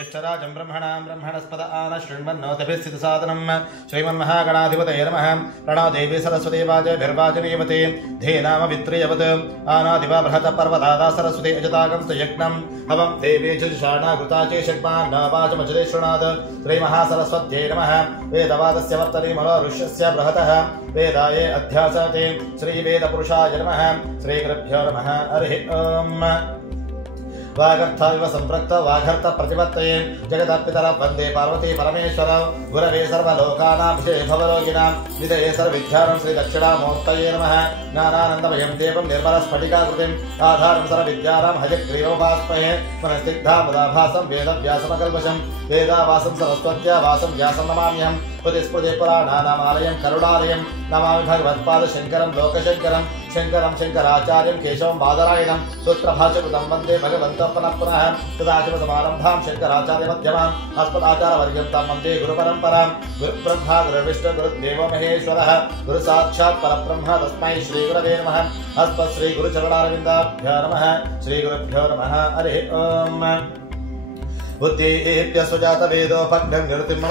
ज्येष्ठराजं ब्रह्मणां ब्रह्मणस्पद आन शृण्वन्नोतिभिस्सितसादनं श्रीमन्महागणाधिपतये नमः। प्रणो देवी सरस्वती वाजभिर्वाजनीयवते धेनामवित्रियवत् आनादिवा बृहत पर्वतादा सरस्वती अजतागं सुयज्ञं हवं देवी जुषाणा कृता चेषक्मान् वाचमचरे शृणात् श्रीमहासरस्वत्यै नमः। वेदवादस्य वर्तने मनो ऋष्यस्य बृहतः वेदाये अध्यासते श्रीवेदपुरुषाय नमः। श्रीगुरुभ्यो नमः। हरिः ओम्। वागर्थाविव सम्पृक्त वाघर्थ प्रतिपत्तये जगदपितर वन्दे पार्वती परमेश्वर गुरवे सर्वलोकानां विषये भवरोगिणां विदये सर्वविद्यानां श्रीदक्षिणामूर्तये नमः। ज्ञानानन्दमयं देवं निर्मलस्फटिकाकृतिम् आधारं सर्वविद्यानां हयग्रीवोपास्महे मनस्तिग्धामुदाभासं वेदव्यासमकल्मषं वेदावासं सरस्वत्यावासं व्यासं नमाम्यहम्। स्मृति पुराणानामालयं करुणालयं नमामि भगवत्पादशङ्करं लोकशङ्करं शङ्करं शङ्कराचार्यं केशवं बादरायणं सूत्रभाष्यकृतं वन्दे भगवन्तं पुनः पुनः सदाशिवसमारम्भां शङ्कराचार्यमध्यमाम् अस्मदाचार्यपर्यन्तां वन्दे गुरुपरम्परां। गुरुब्रह्मा गुरुर्विष्णुः गुरुर्देवो महेश्वरः गुरुसाक्षात् परब्रह्म तस्मै श्रीगुरवे नमः। अस्मत्श्रीगुरुचरणारविन्दाभ्यो नमः। श्रीगुरुभ्यो नमः। हरिः ओम्। बुद्धिभ्य सुजात वेदोपघ्नं निरुतिं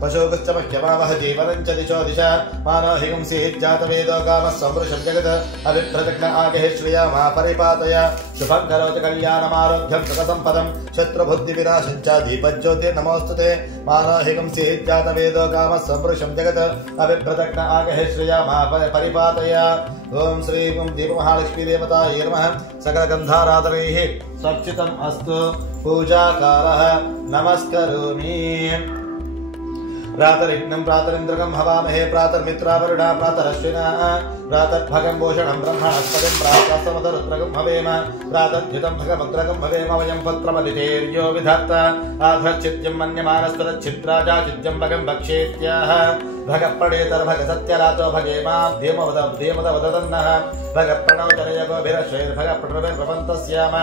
पशुगश्च मह्यमावह जीवनं च दिशो दिशा मानोहिंसी जात वेदो कामः संवृशं जगत् अविभ्रतघ्न आगेः श्रिया मा परिपातय शुभं करोति कल्याणमारोग्यं सुखसम्पदं शत्रुबुद्धिविनाशं च दीपज्योतिर्नमोऽस्तुते मानोहिंसी जात वेदो कामः संवृशं जगत् अविभ्रतघ्न आगेः श्रिया मा परिपातय। ओं श्री दीपमहालक्ष्मी देवतायै नमः। सकलगन्धाराधनैः सच्चितम् अस्तु। पूजाकारः नमस्करोमि। प्रातर्यज्ञं प्रातरिन्द्रकं हवामहे प्रातर्मित्रावरुणा प्रातरश्विना प्रातर्भगं भूषणं ब्रह्मणस्पतिं प्रातःसमतरुद्रकं भवेम प्रातद्युतं भगमग्रकं भवेम वयं पुत्रमदितेर्यो विधाता आधृच्छिद्यं मन्यमानस्तदच्छिद्राजा चिद्यं भगं भक्षेत्याह भगप्रणेतर्भग सत्यरातो भगेमा धेमदवदन्नः भगप्रणवचनयगोभिरश्वैर्भगप्रणविर्भवन्तस्याम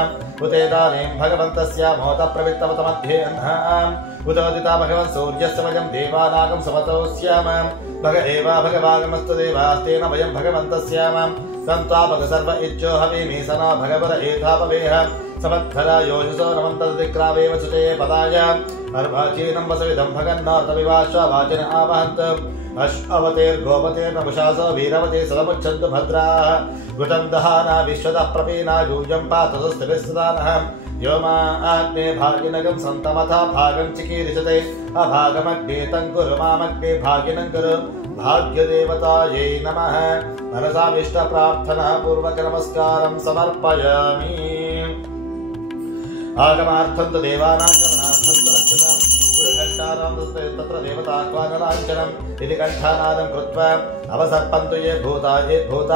उतेदानीं भगवन्तस्यामोत प्रवित्तवतमध्ये अन्नः उदोदिता भगवन् सूर्यस्य वयं देवानागं समतौ स्याम भग एवा भगवागमस्तु देवास्तेन वयं भगवन्तस्याम सन्त्वापग सर्व इच्छो हवीमि सना भगवर एतापवेह समद्धरा योजसो नमन्तदिक्रावेव सुते पदाय अर्वाचीनं वसविदं भगन्नार्तविवाश्ववाचिन आवहन्त अश्वतेर्गोपतेर्नमुषासो वीरवते सदमुच्छन्तु भद्राः घृतं दहाना विश्वतः प्रपीना यूयं पातुस्तभिस्सदानः व्योमाग्ने भागिनगं सन्तमथा भागं चिकीर्षते अभागमग्ने तङ्कुरु मामग्ने भागिनं कुरु भाग्यदेवतायै नमः। मनसाभीष्टप्रार्थना पूर्वक नमस्कारं समर्पयामि। आगमार्थं तु देवानां गमनार्थं सुरक्षितं गुरुघण्टानां तत्र देवताह्वानलाञ्छनम् इति कण्ठानादं कृत्वा अवसर्पन्तु ये भूता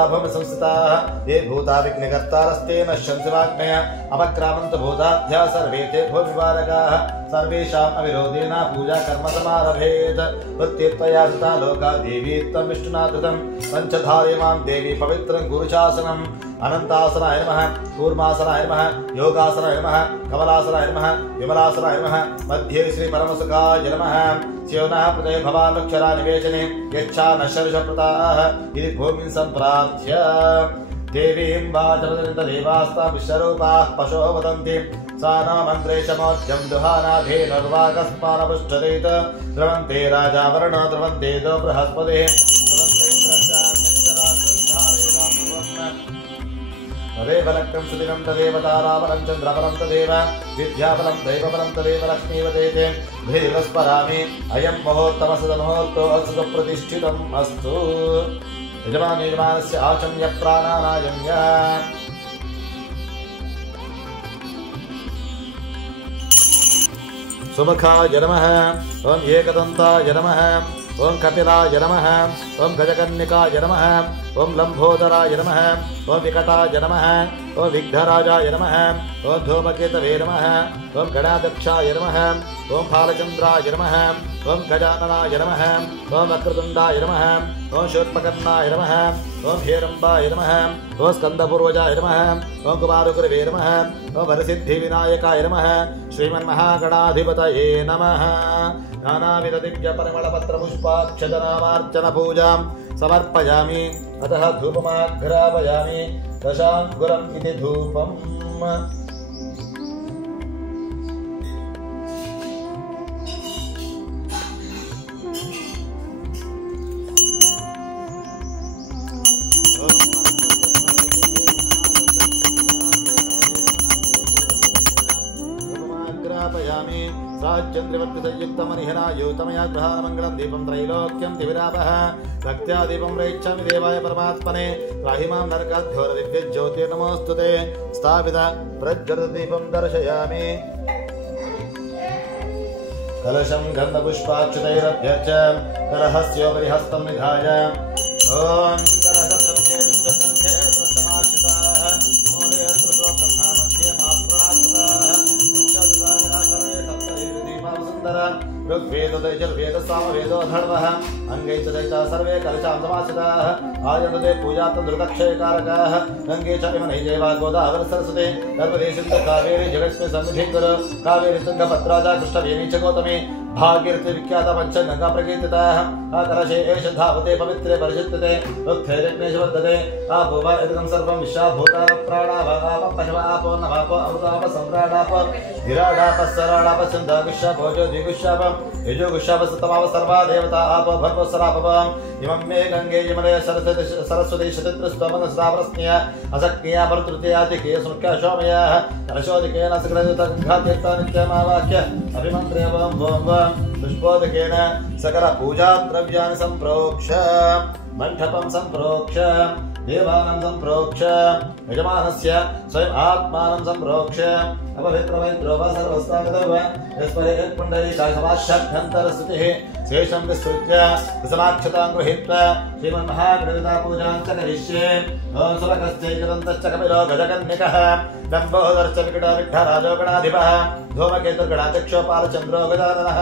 भूमि संस्थिताः ये भूता विघ्नकर्तारस्ते नश्यन्ति वाग्मय अपक्रामन्तु भूताध्या सर्वे ते भूमिवारकाः सर्वेषाम् अविरोधेन पूजा कर्म समारभेत्। वृत्तित्वया धृता लोका देवी त्वं विष्णुनाथं पञ्चधारेमां देवी पवित्रं गुरुशासनम् अनन्तासनाय नमः कूर्मासनाय नमः योगासनाय नमः कमलासनाय नमः विमलासनाय नमः मध्ये श्री परमसुखाय नमः। स्योनः प्रदय भवानक्षरा निवेशने यच्छा न शर्षप्रताः इति भूमिं सम्प्रार्थ्य देवीं वाचमदन्त देवास्तां विश्वरूपाः पशो वदन्ति सा न मन्त्रेशमोद्यं दुहानाधेनुर्वाकस्मानपुष्ठदेत द्रवन्ते राजा वरुण द्रवन्ते दो बृहस्पतिः तदेव लक्ष्यं सुदिनं तदेव ताराबलं चन्द्रबलं तदेव विद्याबलं दैवबलं तदेव लक्ष्मीवते भीरस्परामि अयं महोत्तमसदमुहूर्तो अस्तु प्रतिष्ठितम् अस्तु। यजमानस्य आचम्य प्राणानायम्य सुमुखाय नमः। ओं एकदन्ताय नमः। ओं कपिलाय नमः। ओं गजकन्निकाय नमः। ओं लंबोदराय नमः। ओं विकटाय नमः। ओं विघ्नराजाय नमः। ओं धूमकेतवे नमः। ओं गणाध्यक्षाय नमः। ओं फालचन्द्राय नमः। ओं गजाननाय नमः। ओं वक्रतुण्डाय नमः। ओं शूर्पकर्णाय नमः। ओं हेरम्बाय नमः। ओं स्कन्दपूर्वजाय नमः। ओं कुमारगुरवे नमः। ओं वरसिद्धिविनायकाय नमः। श्रीमन्महागणाधिपतये नमः। नानाविध दिव्य परिमलपत्र पुष्पाक्षतनामार्चन पूजां समर्पयामि। अतः धूपमाघ्रापयामि दशाङ्गुरम् इति धूपम्। स्थापयामि साच्चन्द्रिवर्तिसंयुक्तमनिहनायुतमया गृहामङ्गलं दीपं त्रैलोक्यं दिविरापः भक्त्या दीपं प्रयच्छामि देवाय परमात्मने त्राहि मां नरकाद्घोरदिव्यज्योतिर्नमोऽस्तु ते स्थापित प्रज्वलितदीपं दर्शयामि कलशं गन्धपुष्पाक्षतैरभ्यर्च्य कलहस्योपरि हस्तं निधाय ॐ कलशसंख्ये विश्वसंख्ये प्रसमाश्रिताः मूले अस्पृशो ब्रह्मामध्ये मातृणास्पदाः विश्वविदायिनः सर्वे सप्तैर्दीपावसुन्दरः ऋग्वेदो सामवेदो धर्मः अङ्गैश्चैता सर्वे कलशां समाश्रिताः आयनुते पूजार्थं दुर्दक्षयकारकाः गङ्गे च इमनैजैवा गोदावरी सरस्वती नर्मदे सिन्धु कावेरी जगत्स्मिन् सन्निधिं कुरु कावेरी तुङ्गभद्रा च कृष्णवेणी च गौतमी भागीरथी विख्याता पंचगंगा प्रकीर्तिताः कलशे एष धावते पवित्रे परिचित्यते रुक्थैरग्नेश वर्धते आपोव इदं सर्वं विश्वाभूता प्राणाभागाप पशवापो नवापो अमृताप सम्राडाप विराडाप सराडाप सिन्धागुष्यापो ज्योतिगुष्याप यजुगुष्याप सतमाव सर्वा देवता आपो भर्गो सरापव इमं मे गंगे यमुने सरस्वती शतत्रस्त्वमनस्तावरस्न्या असक्रिया भरतृतीयादिके सुमुख्या शोमयाः कलशोदिकेन सकृतगङ्गातीर्था नित्यमावाक्य अभिमन्त्रे वं पुष्पोदकेन सकल पूजा द्रव्याणि संप्रोक्ष मंडपं संप्रोक्ष देवानां संप्रोक्ष यजमानस्य स्वयं आत्मानं संप्रोक्ष अपवित्रवैत्रो वा सर्वस्तागतव यस्परे पुण्डरीकाशवाश्याभ्यन्तरस्तुतिः शेषं विस्तृत्य समाक्षतां गृहीत्वा श्रीमन्महागणपता पूजां च करिष्ये ॐ सुभगश्चैकदन्तश्च कपिलो गजकन्यकः लम्बोदरश्च विकटविठ्ठराजो गणाधिपः धूमकेतुर्गणाध्यक्षो पालचन्द्रो गजाननः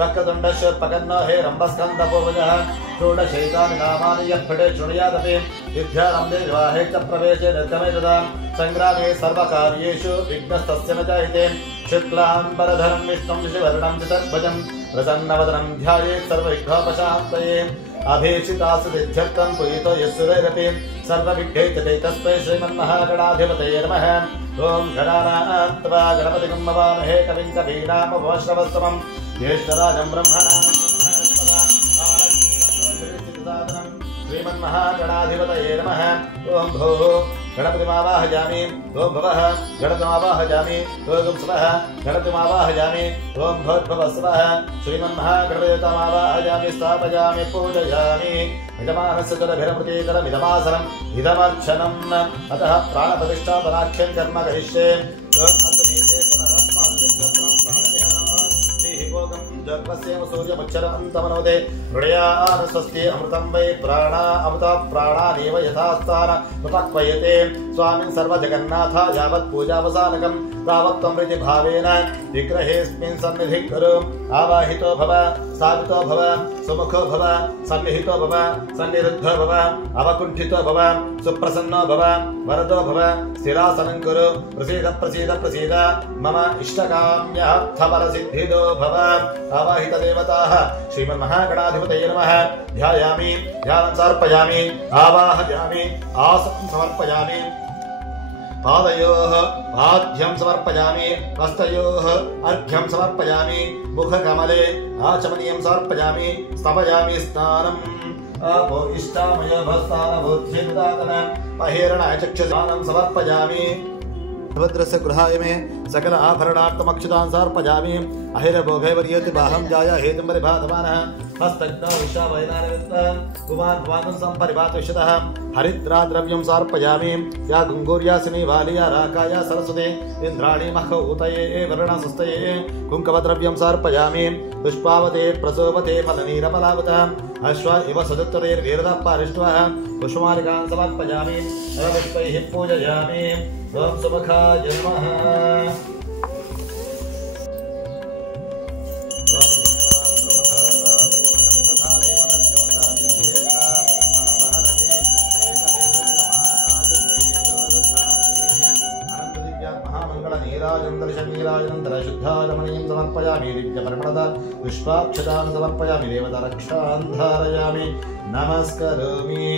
वक्रतुण्डश्च पकर्णो हे रम्भस्कन्दपूर्वजः षोडशैतानि नामानि यः फटे शृणुयादपि विद्यारम्भे विवाहे च प्रवेशे निर्गमे तदा संग्रामे सर्वकार्येषु विघ्नस्तस्य न जायते शुक्लाम्बरधरं विष्णुं शशिवर्णं चतुर्भुजं प्रसन्नवदनं ध्यायेत् सर्वविघ्नोपशान्तये अभीषितासुसिद्ध्यर्थं पूजितो यस्सुरैरपि सर्वविघ्नैः तस्मै श्रीमन्महागणाधिपतये नमः ॐ गणानां त्वा गणपतिं नमामहे कविं कवीनामुपमश्रवस्तमं ज्येष्ठराजं ब्रह्मणां श्रीमन्महागणाधिपतये नमः ॐ भोः गणपतिमावाहयामि ॐ भवः गणपतिमावाहयामि ॐ स्वः गणपतिमावाहयामि ॐ भवद्भवस्वः श्रीमन्महागणपतिमावाहयामि स्थापयामि पूजयामि यजमानस्य जलभिरमृतीकरमिदमासनम् इदमर्चनम् अतः प्राणप्रतिष्ठापनाख्यं कर्म करिष्ये जग्वस्येव सूर्यमुच्चरन्तमनोदे हृदयान स्वस्ति अमृतं वै प्राणा अमृता प्राणानेव यथास्थान उपक्वयते स्वामिन् सर्वजगन्नाथ यावत् पूजावसानकं तावत् त्वमृति भावेन विग्रहेऽस्मिन् सन्निधिं कुरु आवाहितो भव स्थापितो भव सुमुखो भव सन्निहितो भव सन्निरुद्धो भव अवकुण्ठितो भव सुप्रसन्नो भव वरदो भव स्थिरासनं कुरु प्रसीद प्रसीद प्रसीद मम इष्टकाम्यर्थफलसिद्धिदो भव आवाहित देवताः श्रीमन्महागणाधिपतये नमः ध्यायामि ध्यानं समर्पयामि आवाहयामि आसनं समर्पयामि पादयोः आद्यं समर्पयामि हस्तयोः अर्घ्यं समर्पयामि मुखकमले आचमनीयं समर्पयामि स्तपयामि स्नानम् अपो इष्टामयो भस्तानबुद्धिदातन महेरणाय चक्षुदानं समर्पयामि भद्रस्य गृहाय मे सकल आभरणार्थमक्षतान् समर्पयामि अहिरभोगैवर्यति बाहं जाय हेतुं परिभातमानः हस्तज्ञो विश्वावैनानिमित्तं कुमार भवानं सम्परिभातुष्यतः हरिद्राद्रव्यं समर्पयामि या गुङ्गूर्यासिनी वालिया राकाया सरस्वती इन्द्राणी मखौतये वर्णसस्तये कुङ्कवद्रव्यं समर्पयामि पुष्पावते प्रसोवते फलनीरमलावतः अश्व इव सदुत्तरैर्वीरदः पारिष्ट्वः पुष्पमालिकान् समर्पयामि पुष्पैः पूजयामि ॐ सुमुखाय नमः शुद्धारमणीं समर्पयामि दिव्यपरिमళ पुष्पाक्षतां समर्पयामि देवतारक्षां धारयामि नमस्करोमि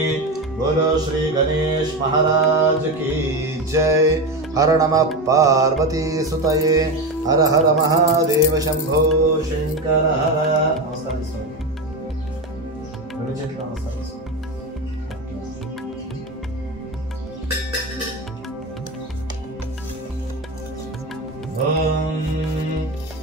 बोलो श्री गणेश महाराज की जय हर नमः पार्वती सुतये हर हर महादेव शंभो शंकर हर नमस्कार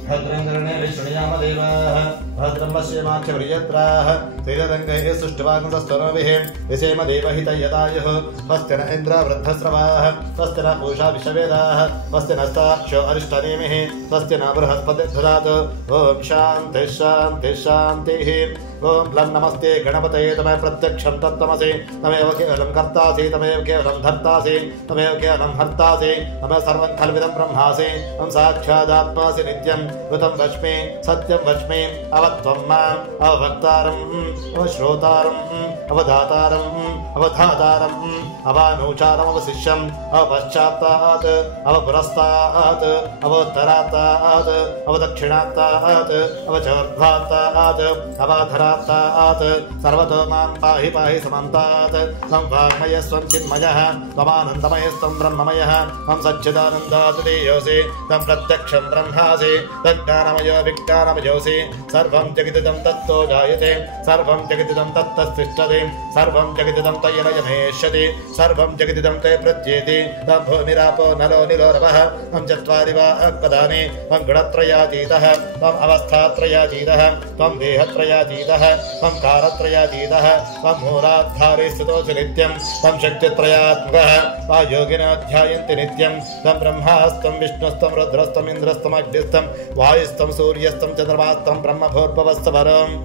भद्रं कर्णेभिः शृणुयाम देवाः भद्रं पश्येमाक्षभिर्यत्राः त्रिरदङ्गैः सुष्ठुवागुंसस्तनूभिः विषेम देवहितयदायुः स्वस्ति न इन्द्र वृद्धस्रवाः स्वस्ति न पूषा विश्ववेदाः स्वस्ति नस्ताक्षो अरिष्टनेमिः स्वस्ति न बृहस्पतिर्दधातु ॐ शान्तिः शान्तिः शान्तिः ॐ लं नमस्ते गणपतये तमेव प्रत्यक्षं तत्त्वमसि तमेव केवलं कर्तासि तमेव केवलं धर्तासि तमेव केवलं हर्तासि तमेव सर्वं खल्विदं ब्रह्मासि त्वं साक्षादात्मासि नित्यं ऋतं वच्मि सत्यं वच्मि अवत्वं माम् अवक्तारम् अवश्रोतारम् अवधातारम् अवधातारम् अवानूचारम् अवशिष्यम् अवपश्चात्तात् अवपुरस्तात् अवोत्तरात्तात् अवदक्षिणात्तात् अवचोर्ध्वात्तात् अवाधरात्तात् सर्वतो मां पाहि पाहि समन्तात् त्वं वाङ्मयस्त्वं चिन्मयः त्वमानन्दमयस्त्वं ब्रह्ममयः त्वं सच्चिदानन्दातिदेयोऽसि त्वं प्रत्यक्षं ब्रह्मासि तज्ज्ञानमयो विज्ञानमयोऽसि सर्वं जगदिदं तत्तो जायते सर्वं जगदिदं तत्तस्तिष्ठति सर्वं जगदिदं तयलयमेष्यति सर्वं जगदिदं ते प्रत्येति तं भूमिरापो नलो निलोरवः तं चत्वारि वा पदानि त्वं गुणत्रयातीतः त्वम् अवस्थात्रयातीतः त्वं देहत्रयातीतः त्वं कालत्रयातीतः त्वं मूलाधारे स्थितोऽसि नित्यं त्वं शक्तित्रयात्मकः वा योगिनो ध्यायन्ति नित्यं त्वं ब्रह्मास्तं विष्णुस्तं रुद्रस्तं इन्द्रस्तं अग्निस्तं वायुस्तं सूर्यस्तं चन्द्रमास्तं ब्रह्मभूर्भुवस्सवरम्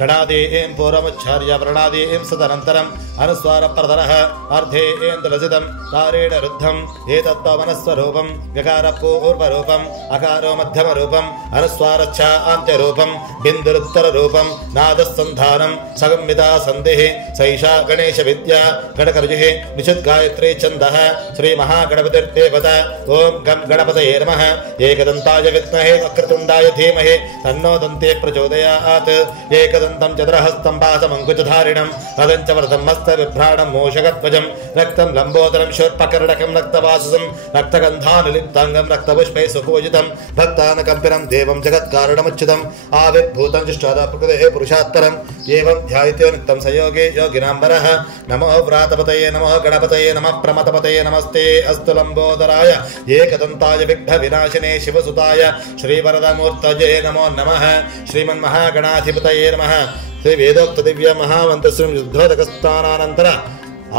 गणादीं पूर्वमुच्चार्य व्रणादीं सदनन्तरम् अनुस्वारप्रधरः अर्धे तुलसितं तारेण रुद्धम् एतत्त्वमनस्वरूपं गकारपूर्वरूपम् अकारो मध्यमरूपम् अनुस्वारच्छ अन्त्यरूपं बिन्दुरुत्तररूपं नादस्सन्धानं सगम्मिता सन्धिः सैषा गणेशविद्या गणकर्युः निषद्गायत्री छन्दः श्रीमहागणपतिर्देवता ॐ गं गणपतये नमः एकदन्ताय विद्महे वक्रतुण्डाय धीमहि तन्नो दन्ते प्रचोदयात् एकदन्तं चतुरहस्तं पाशमङ्कुशधारिणं रदञ्च हस्तविभ्राणं मूषकध्वजं रक्तं लम्बोदरं शूर्पकर्णकं रक्तवाससं रक्तगन्धानुलिप्ताङ्गं रक्तपुष्पैः सुपूजितं भक्तानुकम्पिनं देवं जगत्कारणमुच्युतम् आविर्भूतं जुष्टादप्रकृतेः पुरुषात्तरम् एवं ध्यायते नित्यं सयोगे योगिनाम्बरः नमो व्रातपतये नमो गणपतये नमः प्रमथपतये नमस्ते अस्तु लम्बोदराय एकदन्ताय विघ्नविनाशिने शिवसुताय श्रीवरदमूर्तये नमो नमः श्रीमन्महागणाधिपतये नमः श्री वेदोक्त दिव्य महामन्त्रं युद्धोदकस्थानानन्तर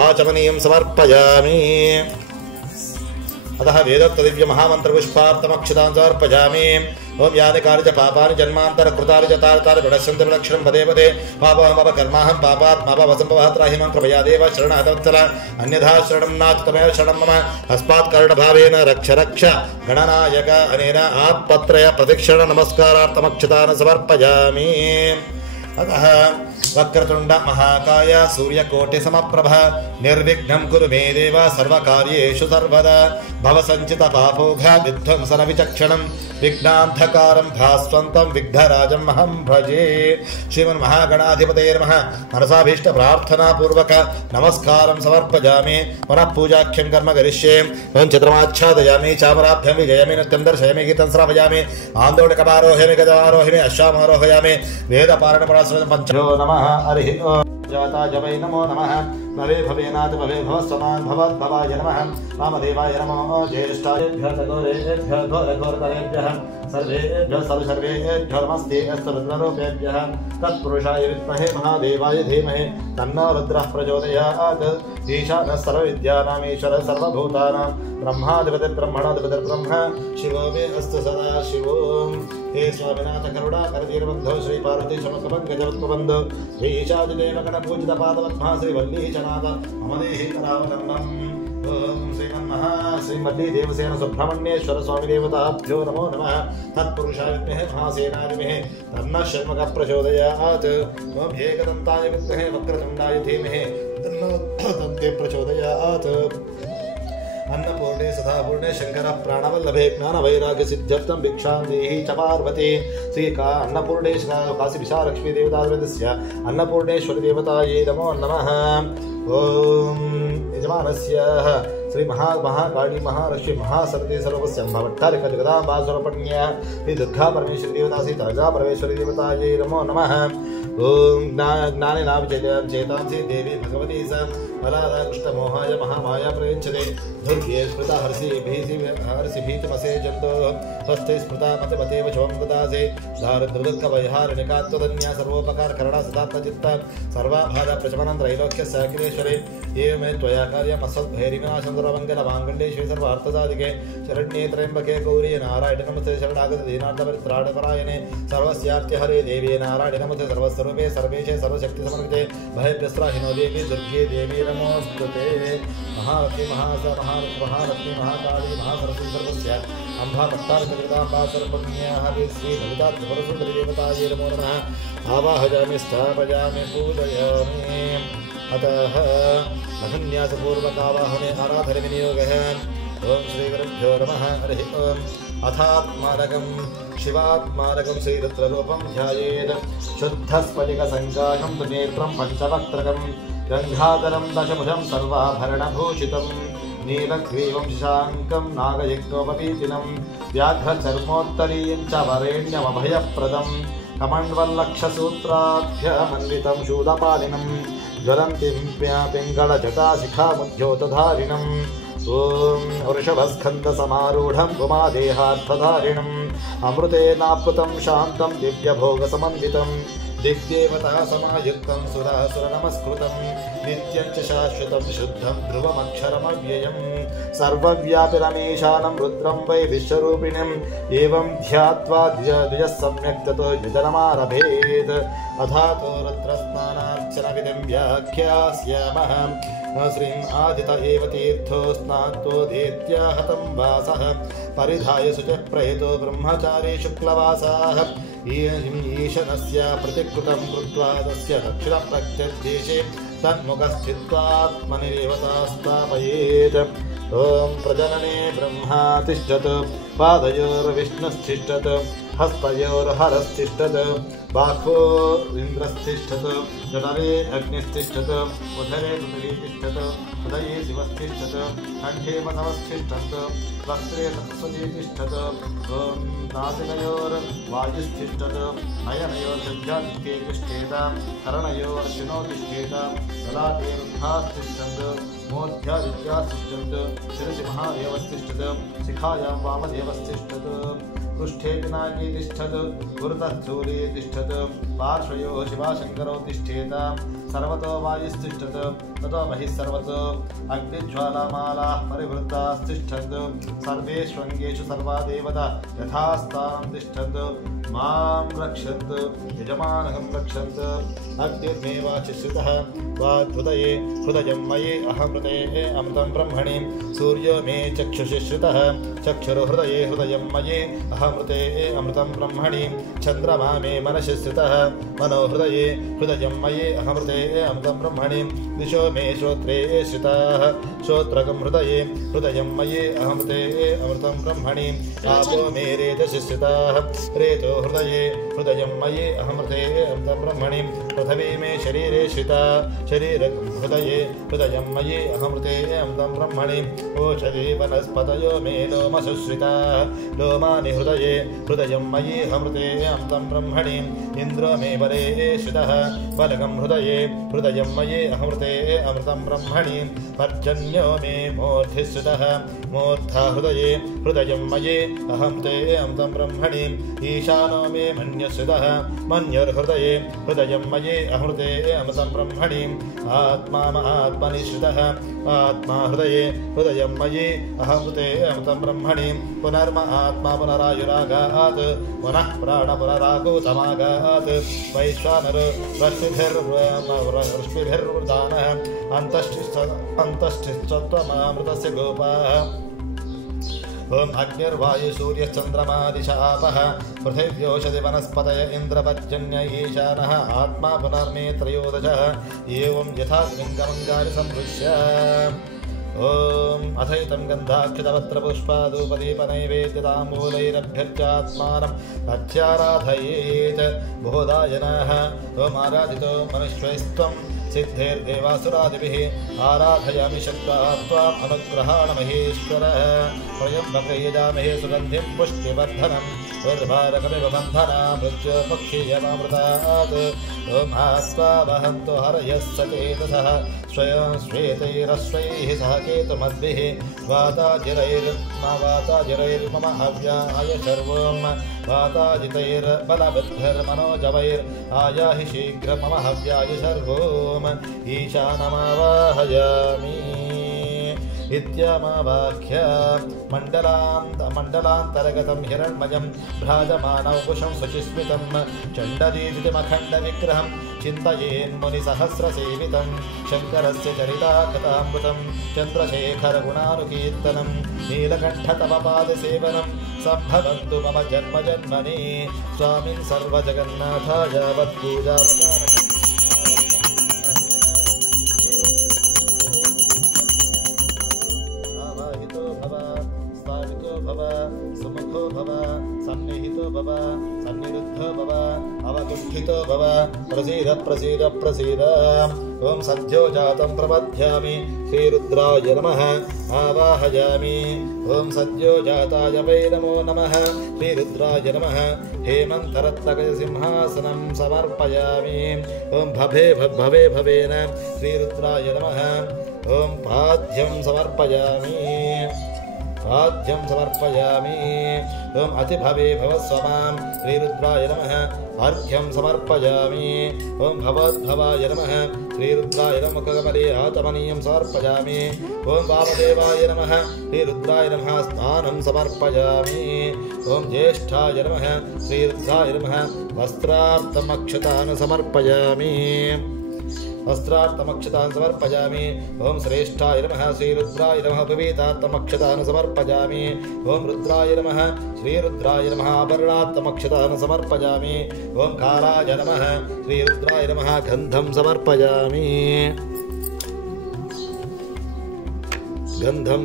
आचमनीयं समर्पयामि अतः वेदोक्त दिव्य महामन्त्र पुष्पार्थमक्षतां समर्पयामि ओम यानि कार्य च पापानि जन्मान्तर कृतानि च तारतानि प्रणश्यन्ति विलक्षणं पदे पदे पापमव कर्माहं पापात्मापवसम्भवात्राहिमं कृपया देव शरणहतवत्सल अन्यथा शरणं नास्ति तमेव शरणं मम अस्मात् करुणभावेन रक्ष रक्ष गणनायक अनेन आत्पत्रय प्रदक्षिण नमस्कारार्थमक्षतान् समर्पयामि अतः वक्रतुंड महाकाय सूर्यकोटि समप्रभ निर्विघ्नं कुरु मे देव सर्वकार्येषु सर्वदा भवसञ्चित पापोघ विध्वंसन विचक्षणं विघ्नान्धकारं भास्वन्तं विघ्नराजम् अहं भजे श्रीमन्महागणाधिपतये नमः मनसाभीष्ट प्रार्थना पूर्वक नमस्कारं समर्पयामि पुनः पूजाख्यं कर्म करिष्ये ओं चित्रमाच्छादयामि चामराभ्यं विजयामि नृत्यं दर्शयामि गीतं श्रावयामि आन्दोलनकमारोहयामि गदारोहयामि अश्वामारोहयामि वेदपारणपराश्रमं पंचो नमः हरि ओम जाताय वै नमो नमः भवे भवेनाथ भवे भवस्वमान् भवद्भवाय नमः वामदेवाय नमो ज्येष्ठायेभ्यः घोरेभ्यः घोरघोरतरेभ्यः सर्वेभ्यः सर्वेभ्यः नमस्ते अस्तु रुद्ररूपेभ्यः तत्पुरुषाय विद्महे महादेवाय धीमहि तन्नो रुद्रः प्रचोदयात् ईशानः सर्वविद्यानाम् ईश्वरः सर्वभूतानां ब्रह्माधिपतिर्ब्रह्मणोऽधिपतिर्ब्रह्म शिवो मे अस्तु सदा शिवो हे स्वामिनाथ करुणा करदीर्बन्धो श्री पार्वती शमकपङ्कजवत्पबन्धो श्री ईशादिदेव गणपूजित पादपद्मा श्रीवल्लीशनाथ मम देहि करावलम्बम् ओम श्रीमन्महाश्रीमती देवसेन सुब्रह्मण्येश्वर स्वामी देवताभ्यो नमो नमः तत्पुरुषाय विद्महे महासेनाधिपते तन्नः षण्मुखः प्रचोदयात् ओम एकदन्ताय विद्महे वक्रतुण्डाय धीमहि तन्नो दन्ते प्रचोदयात् अन्नपूर्णे सदापूर्णे शंकर प्राणवल्लभे ज्ञानवैराग्य सिद्ध्यर्थं भिक्षां देहि च पार्वती श्रीका अन्नपूर्णेश्वरी काशी विशालक्ष्मी देवतास्य अन्नपूर्णेश्वरी देवतायै नमो नमः ओम यजमानस्य श्री महाकाली महालक्ष्मी महासरस्वती सर्वस्यम्भट्टारिका जगदाम्बासुरपण्य श्री दुर्गा परमेश्वरी देवता श्री तर्गा परमेश्वरी देवतायै नमो नमः ओम ज्ञानेनाविचेतांसि देवी भगवती स बलाराकृष्टमोहाय महामाया प्रयुञ्चते दुर्गे स्मृता हर्षिभीतिमसे जन्तो स्वस्थे स्मृता मतमतेव शों ददासे दारिद्र्यदुःखवैहारिणिका त्वदन्या सर्वोपकारकरणा सदात्मचित्ता सर्वाभारा प्रशमनं त्रैलोक्यस्य अखिलेश्वरे एवमे त्वया कार्यम् अस्मद्भैरिविनाशं सर्वमङ्गलमाङ्गल्येश्वरे सर्वार्थसाधिके शरण्ये त्र्यम्बके गौरी नारायणे नमस्ते शरणागते दीनार्थपरित्राणपरायणे सर्वस्यार्त्यहरे देवी नारायणे नमस्ते सर्वस्वरूपे सर्वेशे सर्वशक्तिसमन्विते भयप्रस्त्राहिनो देवी दुर्गे देवी नमोस्तुते महालक्ष्मी महालक्ष्मी महाकाली महासरस्वती सर्वस्य अम्बा भट्टारकजगदाम्बा सर्वपुण्याः श्री ललिता त्रिपुरसुन्दरी देवतायै नमो नमः आवाहयामि स्थापयामि पूजयामि अतः महन्यासपूर्वकावाहने आराधने विनियोगः ओम श्री गुरुभ्यो नमः हरिः ओम अथात्मानकं शिवात्मानकं श्रीरुद्ररूपं ध्यायेत् शुद्धस्फटिकसङ्काशं त्रिनेत्रं पञ्चवक्त्रकं गङ्गाधरं दशभुजं सर्वाभरणभूषितं नीलग्रीवं शशाङ्कं नागयज्ञोपवीतिनं व्याघ्रचर्मोत्तरीयं च वरेण्यमभयप्रदं कमण्डलक्षसूत्राभ्यमन्वितं शूलपालिनं ज्वलन्तीं पिङ्गलजटाशिखामुद्योतधारिणम् ओम वृषभस्कन्धसमारूढं उमादेहार्थधारिणम् अमृतेनाप्लुतं शान्तं दिव्यभोगसमन्वितं दिग्देवता समायुक्तं सुरासुरनमस्कृतं नित्यं च शाश्वतं शुद्धं ध्रुवमक्षरमव्ययं सर्वव्यापिरमीशानं रुद्रं वै विश्वरूपिणम् एवं ध्यात्वा द्विजः सम्यक् ततो युजनमारभेत् अथातो रुद्रस्नानार्चनविधिं व्याख्यास्यामः श्रीं आदित एव तीर्थो स्नात्वोदेत्याहतं वासः परिधाय शुचः प्रहितो ब्रह्मचारी शुक्लवासाः ईशनस्य प्रतिकृतं कृत्वा तस्य दक्षिणप्रत्यदेशे तन्मुखस्थित्वात्मनि देवता स्थापयेत् ॐ प्रजनने ब्रह्मा तिष्ठत् पादयोर्विष्णुस्तिष्ठत् हस्तयोर्हरस्तिष्ठत् बाह्वो इन्द्रस्तिष्ठत् जठरे अग्निस्तिष्ठत् उदरे पृथिवी तिष्ठत् हृदये शिवस्तिष्ठत् कण्ठे मधवस्तिष्ठत् वस्त्रे सरस्वती तिष्ठत् नासिकयोर्वायुस्तिष्ठत् नयनयोर्जघ्रादित्ये तिष्ठेत करणयोर्शिनो तिष्ठेत ललाटे रुद्धास्तिष्ठत् मूर्ध्यादित्यास्तिष्ठत् शिरसि महादेवस्तिष्ठत् शिखायां वामदेवस्तिष्ठत् पृष्ठे पिनाकी तिष्ठत् पुरतः स्थूले तिष्ठत् पार्श्वयोः शिवाशङ्करौ तिष्ठेत सर्वतो वायुस्तिष्ठत् ततो बहिः सर्वतो अग्निज्वालामालाः परिवृत्तास्तिष्ठत् सर्वेष्वङ्गेषु सर्वा देवता यथास्थानं तिष्ठत् मां रक्षन्तु यजमानहं रक्षन्तु अग्निर्मेवाचिश्रितः वाहृदये हृदयं मयि अहमृते अमृतं ब्रह्मणि सूर्यो मे चक्षुषि श्रितः चक्षुर्हृदये हृदयं मयि अहमृते अमृतं ब्रह्मणि चन्द्रमा मे मनसि स्थितः मनोहृदये हृदयं मयि अहमृते अमृतं ब्रह्मणि दिशो मे श्रोत्रे श्रिताः श्रोत्रकं हृदये हृदयं मयि अहमृते अमृतं ब्रह्मणि आपो मे रेतसि स्थिताः रेतो हृदये हृदयं मयि अहमृते अमृतं ब्रह्मणि पृथिवी मे शरीरे श्रिता शरीरं हृदये हृदयं मयि अहमृते अमृतं ब्रह्मणि ओषधि वनस्पतयो मे लोमसु श्रिताः लोमानि हृदये हृदयं मयि अमृते अमृतं ब्रह्मणि इन्द्रो मे बले श्रितः बलगं हृदये हृदयं मयि अमृते अमृतं ब्रह्मणि पर्जन्यो मे मूर्धि श्रितः मूर्धा हृदये हृदयं मयि अहमृते अमृतं ब्रह्मणि ईशानो मे मन्यश्रितः मन्युर्हृदये हृदयं मयि अमृते अमृतं ब्रह्मणि आत्मा आत्मनि श्रितः आत्मा हृदये हृदयं मयि अहमृते अमृतं ब्रह्मणि पुनर्म आत्मा पुनरायुरागात् पुनः प्राण पुनरागौतमागात् वैश्वानर रश्मिभिर्वृदानः अन्तश्चित्तत्वमामृतस्य गोपाः ओम अग्निर्वायुसूर्यश्चन्द्रमा दिशापः पृथिव्योषधि वनस्पतय इन्द्रपर्जन्य ईशानः आत्मा पुनर्मे त्रयोदशः एवं यथा लिङ्गमङ्गानि सम्पृश्य ओम अथैतं गन्धाक्षतपत्रपुष्पादूपदीपनैवेद्यताम्बूलैरभ्यर्च्यात्मानं अध्याराधयेत् बोधायनः ओम आराधितो मनुष्यैस्त्वं सिद्धैर्देवासुरादिभिः आराधयामि शक्त्वा त्वाम् अनुग्रहाण महेश्वरः त्र्यम्बकयजामहे सुगन्धिं पुष्टिवर्धनम् उर्वारकमिव बन्धना मृत्युपक्षीयमामृतात् ॐ आस्वावहन्तु हरयः सचेतसः स्वयं श्वेतैरश्वैः सह केतुमद्भिः वाताजिरैर्मम हव्याय शर्वों वाताजितैर्बलवद्भिर्मनोजवैर्आयाहि शीघ्रं मम हव्याय शर्वों ईशानमावाहयामि इत्यमावाह्य मण्डलान्तर्गतं हिरण्मयं भ्राजमानौ कुशं शुचिस्मितं चण्डदीदिमखण्डविग्रहं चिन्तयेन्मुनिसहस्रसेवितं शङ्करस्य चरिताकथामृतं चन्द्रशेखरगुणानुकीर्तनं नीलकण्ठतमपादसेवनं सम्भवन्तु मम जन्मजन्मनि स्वामिन् सर्वजगन्नाथाय वत्पूजावतारकम् सुमुखो भव सन्निहितो भव सन्निरुद्धो भव अवकुण्ठितो भव प्रसीद प्रसीद प्रसीद ॐ सद्यो जातं प्रपद्यामि श्रीरुद्राय नमः आवाहयामि ॐ सद्यो जाताय वै नमो नमः श्रीरुद्राय नमः हेमन्तरत्नगजसिंहासनं समर्पयामि ॐ भवे भवेन श्रीरुद्राय नमः ॐ पाद्यं समर्पयामि पाद्यं समर्पयामि ॐ अतिभवे भवस्वमां श्रीरुद्राय नमः अर्घ्यं समर्पयामि ॐ भवद्भवाय नमः श्रीरुद्राय नमः कमले आतमनीयं समर्पयामि ॐ वामदेवाय नमः श्रीरुद्राय नमः स्नानं समर्पयामि ॐ ज्येष्ठाय नमः श्रीरुद्राय नमः वस्त्रार्थमक्षतान् समर्पयामि वस्त्रार्थमक्षतान् समर्पयामि ॐ श्रेष्ठाय नमः श्रीरुद्राय नमः पवितार्थमक्षतान् समर्पयामि ॐ रुद्राय नमः श्रीरुद्राय नमः आभरणार्थमक्षतान् समर्पयामि ॐ कालाय नमः श्रीरुद्राय नमः गन्धं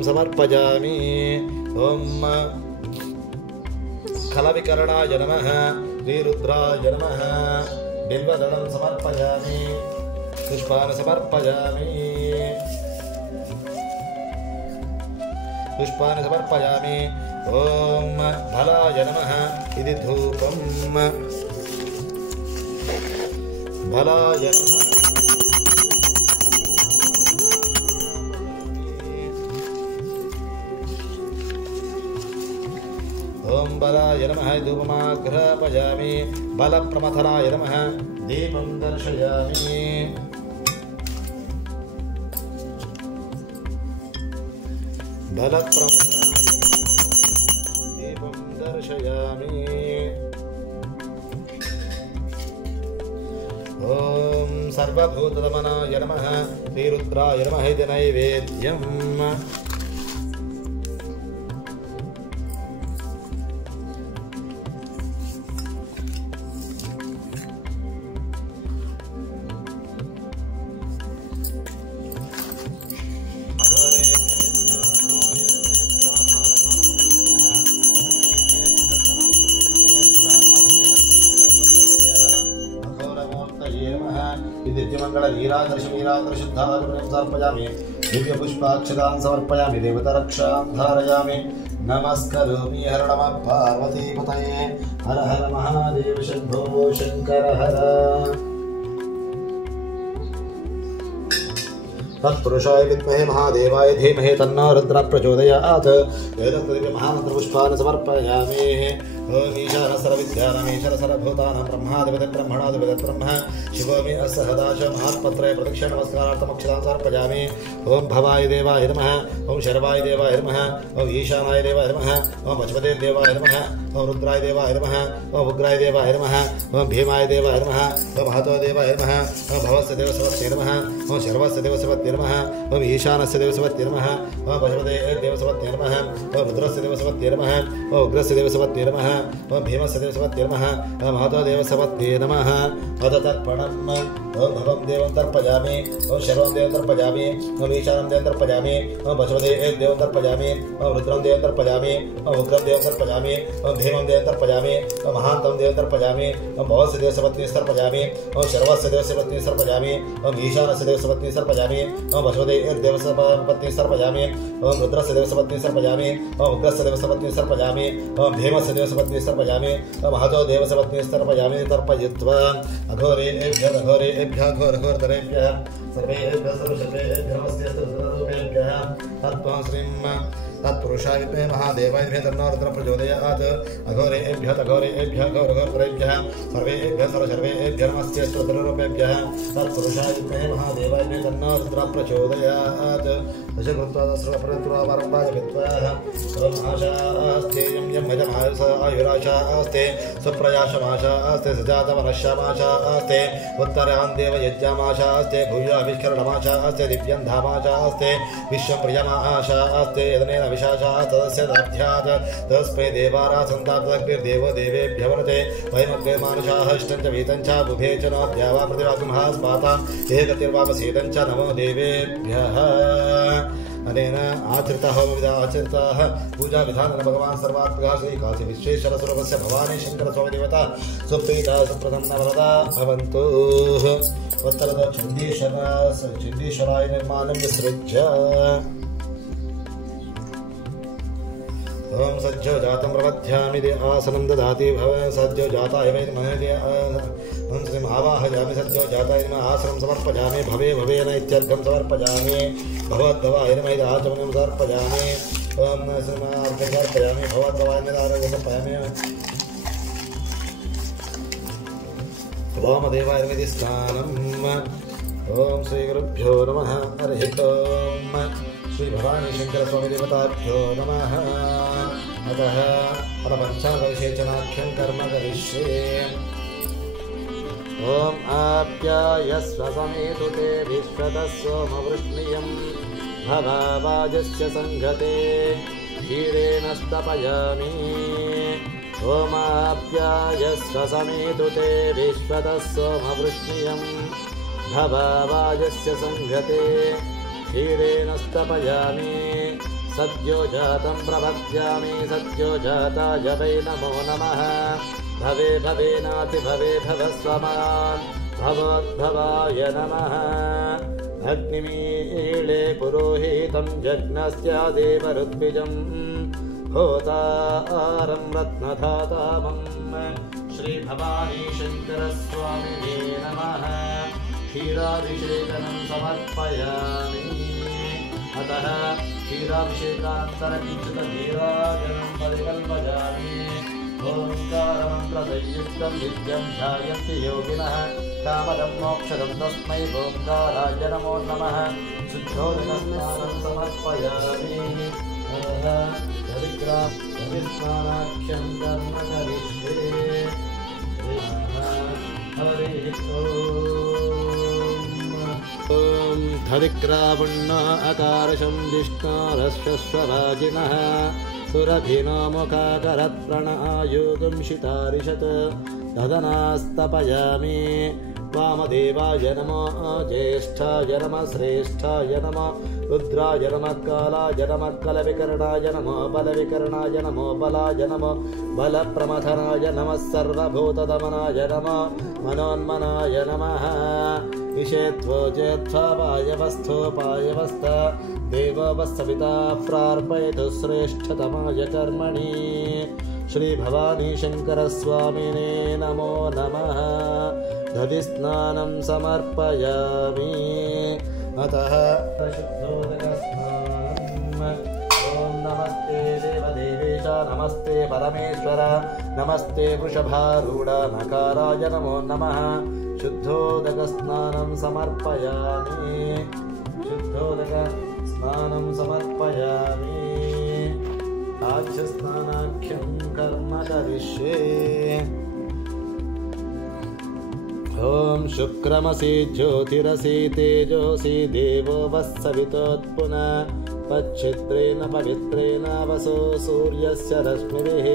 समर्पयामि ॐ खलविकरणाय नमः श्रीरुद्राय नमः बिल्वदलं समर्पयामि पुष्पान् समर्पयामि ॐ भलाय नमः इति धूपं भलाय नमः ॐ बलाय नमः धूपमाघ्रापयामि बलप्रमथनाय नमः दीपं दर्शयामि दीपं दर्शयामि ॐ सर्वभूतदमनाय नमः श्रीरुद्राय नमः इति नैवेद्यम् दिव्यमङ्गलवीरादर्शवीरादर्शुद्धारुणं समर्पयामि दिव्यपुष्पाक्षतान् समर्पयामि देवतारक्षां धारयामि नमस्करोमि हर नमः पार्वतीपतये हर हर महादेव शम्भो शङ्कर हर तत्पुरुषाय विद्महे महादेवाय धीमहि तन्नो रुद्रः प्रचोदयात् एतत् दिव्यमहामन्त्रपुष्पान् समर्पयामि ॐ ईशानसर्वविद्यानामीश्वरसर्वभूतानां ब्रह्माधिपतिः ब्रह्मणाधिपतिः ब्रह्म शिवोऽमि अस्य सदाच महत्पत्रे प्रदक्षिणनमस्कारार्थमक्षतां समर्पयामि ॐ भवाय देवाय नमः ॐ शर्वाय देवाय नमः ॐ ईशानाय देवाय नमः ॐ पशुपते देवाय नमः ॐ रुद्राय देवाय नमः ॐ उग्राय देवाय नमः ॐ भीमाय देवाय नमः ॐ महतो देवाय नमः ॐ भवस्य देवसवत्यै नमः ॐ शर्वस्य देवसवत्यै नमः ॐ ईशानस्य देवसवत्यै नमः ॐ पशुपते देवसवत्यै नमः ॐ रुद्रस्य देवसवत्यै नमः ॐ उग्रस्य देवसवत्यै नमः ॐ भीमस्य देवसवत्यै नमः ॐ महतो देवसवत्यै नमः अदतर्पणम् ॐ भवं देवं तर्पयामि ॐ शर्वं देवं तर्पयामि ॐ ईशानं देवं तर्पयामि ॐ पशुपते देवं तर्पयामि ॐ रुद्रं देवं तर्पयामि ॐ उग्रं देवं तर्पयामि ॐ भीमं देवं तर्पयामि ॐ महान्तं देवं तर्पयामि ॐ भवस्य देवसवत्यै तर्पयामि ॐ शर्वस्य देवसवत्यै तर्पयामि ॐ ईशानस्य देवसवत्यै तर्पयामि ॐ ओम वसुदेवस्य सर्पयामि ओम रुद्रस्य देवस्य सर्पयामि ओम उग्रस्य देवस्य सर्पयामि ओम भीमस्य देवस्य सर्पयामि ओम महतो देवस्य सर्पयामि तर्पयित्वा अघोरेभ्यः घोरघोरतरेभ्यः सर्वेभ्यः सर्वशर्वेभ्यः नमस्ते सर्वरूपेभ्यः तत्त्वं श्रीं तत्पुरुषाय विद्महे महादेवाय धीमहि तन्नो रुद्रः प्रचोदयात् अघोरेभ्यः घोरघोरतरेभ्यः सर्वेभ्यः सर्वशर्वेभ्यः नमस्ते सर्वरूपेभ्यः तत्पुरुषाय विद्महे महादेवाय धीमहि तन्नो रुद्रः प्रचोदयात् दशकृत्वा दशप्रत्वा परम्पाय विद्वाः आशास्ते यं यजमायुष आयुराशास्ते सुप्रयाशमाशास्ते सुजातवनश्यमाशास्ते उत्तरान् देवयज्ञमाशास्ते भूयाविष्करणमाशास्ते दिव्यं धामाशास्ते विश्वं प्रियमाशास्ते यदनेन विशाशात् तदस्य दध्यात् तस्मै देवारासन्ताग्निर्देवो देवेभ्यः वरते वयमग्रे मानुषाः इष्टं च वीतं च बुभे च नोऽद्यावा प्रतिवागमः स्पाता एकतिर्वामसीदं च नमो देवेभ्यः अनेन आचरितः होमविधा आचरिताः पूजा विधानेन भगवान् सर्वात्मकः श्री काशी विश्वेश्वर स्वरूपस्य भवानी शंकर स्वामी देवता सुप्रीता सुप्रसन्ना वरदा भवन्तु उत्तरतो चण्डीश्वराय निर्माणं विसृज्य ओम सज्जो जातं प्रपद्यामि आसनं ददाति भव सज्जो जाताय वै नमः ओम श्रीं आवाहयामि सज्जो जाताय नमः आसनं समर्पयामि भवे भवेन इत्यर्घं समर्पयामि भवद्भवाय नमः आचमनं समर्पयामि ओम श्रीं अर्घ्यं समर्पयामि भवद्भवाय नमः अर्घ्यं समर्पयामि वामदेवाय नमः स्नानम् ओम श्री गुरुभ्यो नमः हरिः ओम श्री भवानी शंकर स्वामी देवताभ्यो नमः अतः परपञ्चाङ्गविशेषणाख्यं कर्म करिष्ये ओम आप्यायस्व समेतु ते विश्वतः सोमवृष्णियं भवावाजस्य संघते क्षीरेण स्तपयामि ओम आप्यायस्व समेतु ते विश्वतः सोमवृष्णियं भवावाजस्य संघते क्षीरेण स्तपयामि सद्यो जातं प्रपद्यामि सद्यो जाताय वै नमो नमः भवे भवेनाति भवे भवस्वमान् भवद्भवाय नमः अग्निमीळे पुरोहितं जज्ञस्यादेव ऋत्विजं होतारं रत्नधातामं श्रीभवानी शङ्करस्वामिने नमः क्षीराभिषेकनं समर्पयामि अतः क्षीराभिषेकान्तरकिञ्चितनीराजनं परिकल्पयामि ओंकारमन्त्रसंयुक्तं नित्यं ध्यायन्ति योगिनः कामदं मोक्षदं तस्मै ओंकाराय नमो नमः शुद्धोदकस्नानं समर्पयामि अतः हरिस्नानाख्यं कर्म करिष्ये हरिः ओम धरिक्रावण्ण अकारशं जिष्णारश्वस्वराजिनः सुरभिनो मुखाकरत्प्रणआयोगं शितारिषत् तदनास्तपयामि वामदेवाय नमो ज्येष्ठाय नमः श्रेष्ठाय नमः रुद्राय नमः कालाय नमः कलविकरणाय नमः बलविकरणाय नमो बलाय नमः बलप्रमथनाय नमः सर्वभूतदमनाय नमः मनोन्मनाय नमः विषेत्वोजेत्वापायवस्थोपायवस्थ देववत्सविता प्रार्पयतु श्रेष्ठतमाय कर्मणि श्रीभवानी शङ्करस्वामिने नमो नमः दधिस्नानं समर्पयामि अतः शुद्धोदकस्नानम् ॐ नमस्ते देवदेवेश नमस्ते परमेश्वर नमस्ते वृषभारूढ नकाराय नमो नमः शुद्धोदकस्नानं समर्पयामि शुद्धोदकस्नानं समर्पयामि आज्यस्नानाख्यं कर्म करिष्ये ओम शुक्रमसि ज्योतिरसि तेजोसि देवो वत्सवितोत्पुनः पच्छिद्रेण पवित्रेण वसो सूर्यस्य रश्मिभिः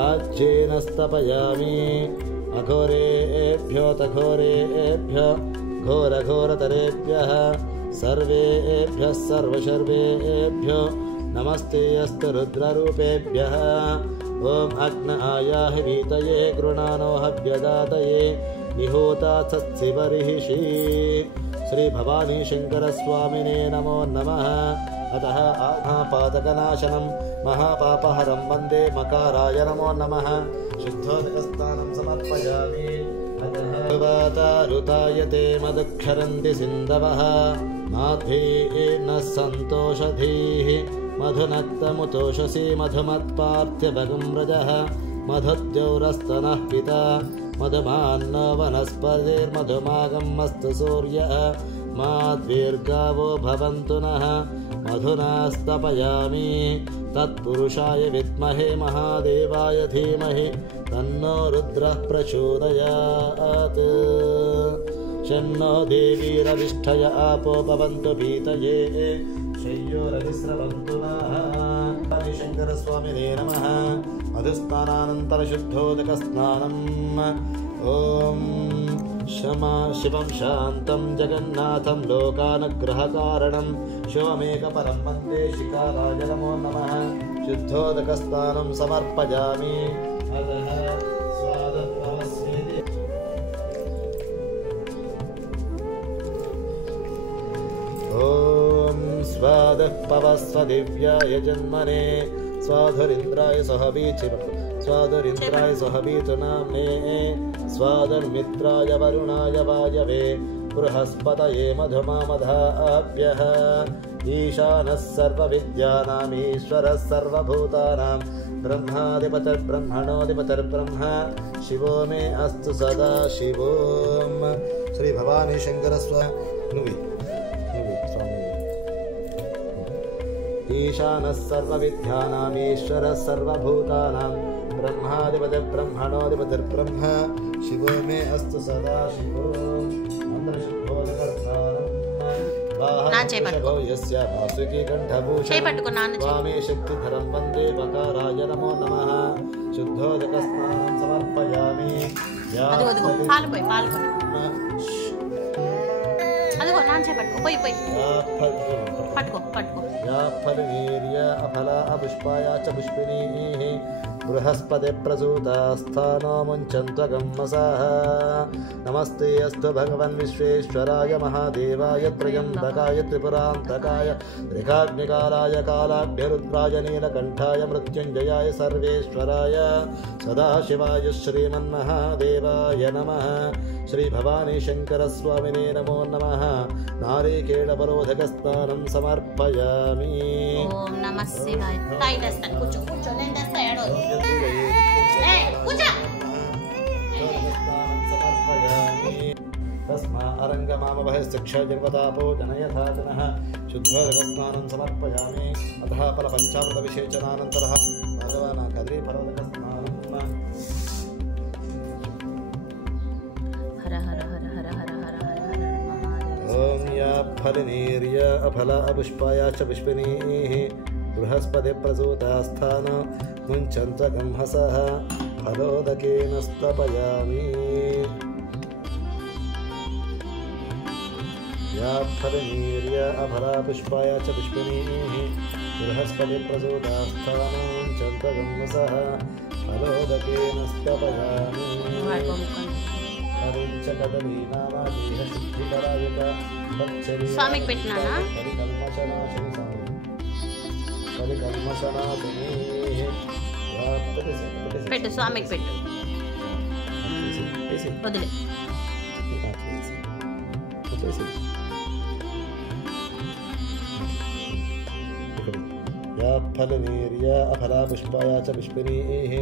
आज्येन स्तपयामि अघोरेभ्यो तघोरेभ्यो घोरघोरतरेभ्यः सर्वेभ्यः सर्वशर्वेभ्यो नमस्ते अस्तु रुद्ररूपेभ्यः ओम अग्नायाः वीतये गृणानो हव्यदातये निहोता सत्सिवरिषि श्री भवानी शङ्करस्वामिने नमो नमः। अतः महापातकनाशनं महापापहरं वन्दे मकाराय नमो नमः। शुद्धोदकस्नानं समर्पयामि। ऋतायते मदुक्षरन्ति सिन्धवः माध्वीः नः सन्तोषधीः मधुनक्तमुतोषसी मधुमत्पार्थ्यभगं व्रजः मधुद्यौरस्तनः पिता मधुमान्नो वनस्पतिर्मधुमागमस्तु सूर्यः माद्वीर्गावो भवन्तु नः मधुना स्तपयामि। तत्पुरुषाय विद्महे महादेवाय धीमहि तन्नो रुद्रः प्रचोदयात्। शन्नो देवीरविष्ठय आपो भवन्तु भीतये शय्योरविस्रवन्तु नः। शङ्करस्वामिने नमः। मधुस्नानानन्तरशुद्धोदकस्नानम्। ॐ शिवं शान्तं जगन्नाथं लोकानुग्रहकारणं शिवमेकपरं वन्दे शिकाराय नमो नमः। शुद्धोदकस्नानं समर्पयामि। ॐ स्वादः पवस्व दिव्याय जन्मने स्वाधुरिन्द्राय स्वाधुरिन्द्राय सहवीतु नाम्ने स्वाधुर्मित्राय वरुणाय वायवे बृहस्पतये मधुमामधाभ्यः। ईशानः सर्वविद्यानामीश्वरः सर्वभूतानां ब्रह्माधिपतिर्ब्रह्मणोऽधिपतिर्ब्रह्म शिवो मे अस्तु सदा शिवोम। श्री भवानी शंकर स्वामी। ईशानः सर्वविद्यानामीश्वरः सर्वभूतानां ब्रह्माधिपतिर्ब्रह्मणोऽधिपतिर्ब्रह्म शिवो मे अस्तु सदा शिवोम। स्वामी शक्तिधरं वन्दे वकाराय नमो नमः। शुद्धोदकस्नानं समर्पयामि। बृहस्पति प्रसूतास्थानो मुञ्चन्त्वगम्मसाः। नमस्ते अस्तु भगवन् विश्वेश्वराय महादेवाय त्र्यम्बकाय त्रिपुरान्तकाय त्रिकाग्निकालाय कालाभ्यरुद्राय नीलकण्ठाय मृत्युञ्जयाय सर्वेश्वराय सदाशिवाय श्रीमन्महादेवाय नमः। श्री भवानी शङ्करस्वामिने नमो नमः। नारिकेलपरोधकस्नानं समर्पयामि। ओम नमः शिवाय। तस्मा अरङ्गमामभयशिक्षा जन्मतापो जनयथाजनः। शुद्धोदकस्नानं समर्पयामि। अतः फलपञ्चामृतविषेचनानन्तरः भगवान् कदलीफलोदकस्नानं। हर हर हर हर हर हर हर हर ॐ या फलनीर्य अफला अपुष्पाया च पुष्पिनीः बृहस्पति प्रसूतास्थान मुञ्चन्त्वगंहसः फलोदकेन स्तपयामि। या फलनीर्य अफला पुष्पाया च पुष्पिनीः बृहस्पति प्रसूतास्थान मुञ्चन्त्वगंहसः फलोदकेन स्तपयामि। स्वामी పెట్టినానా పెట్టు స్వామికి పెట్టు వదిలే या फलनीर्य अफला पुष्पाया च पुष्पिनीः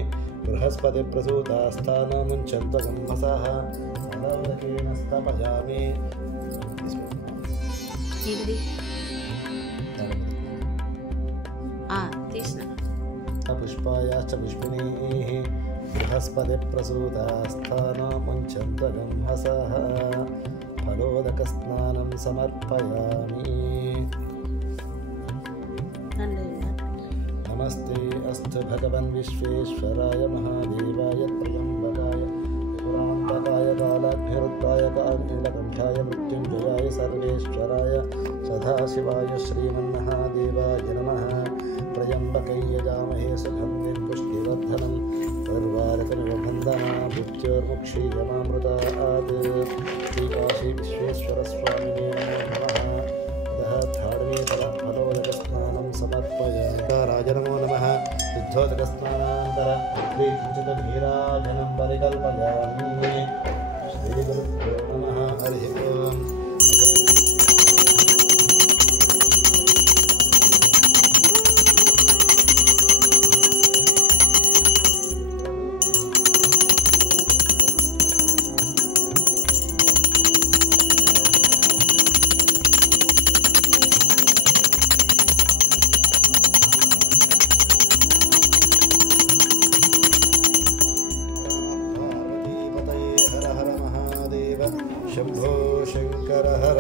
बृहस्पति प्रसूतास्थान मुञ्चन्त्वगंहसः फलोदकेन स्तपयामि। पुष्पाया च पुष्पिनीः बृहस्पति प्रसूतास्थान मुञ्चन्त्वगंहसः फलोदकस्नानं समर्पयामि। नमस्ते अस्तु भगवन् विश्वेश्वराय महादेवाय त्र्यम्बकाय पुरान्तकाय कालाभ्यरुद्राय नीलकण्ठाय मृत्युञ्जयाय सर्वेश्वराय सदाशिवाय श्रीमन्महादेवाय नमः। त्र्यम्बकै यजामहे सुगन्धिं पुष्टिवर्धनम् उर्वारुकमिव बन्धना मृत्योर्मुक्षीयमामृतात्। श्रीकाशी विश्वेश्वरस्वामिने नमः। अतः धार्मिकफलोदकस्नानं समर्पयामि। राज नमो नमः। शुद्धोदकस्नानान्तर श्रीचितनीराजनं परिकल्पयामि। श्रीगुरुभ्यो नमः। हरिः ओम्। शंभो शंकर हर।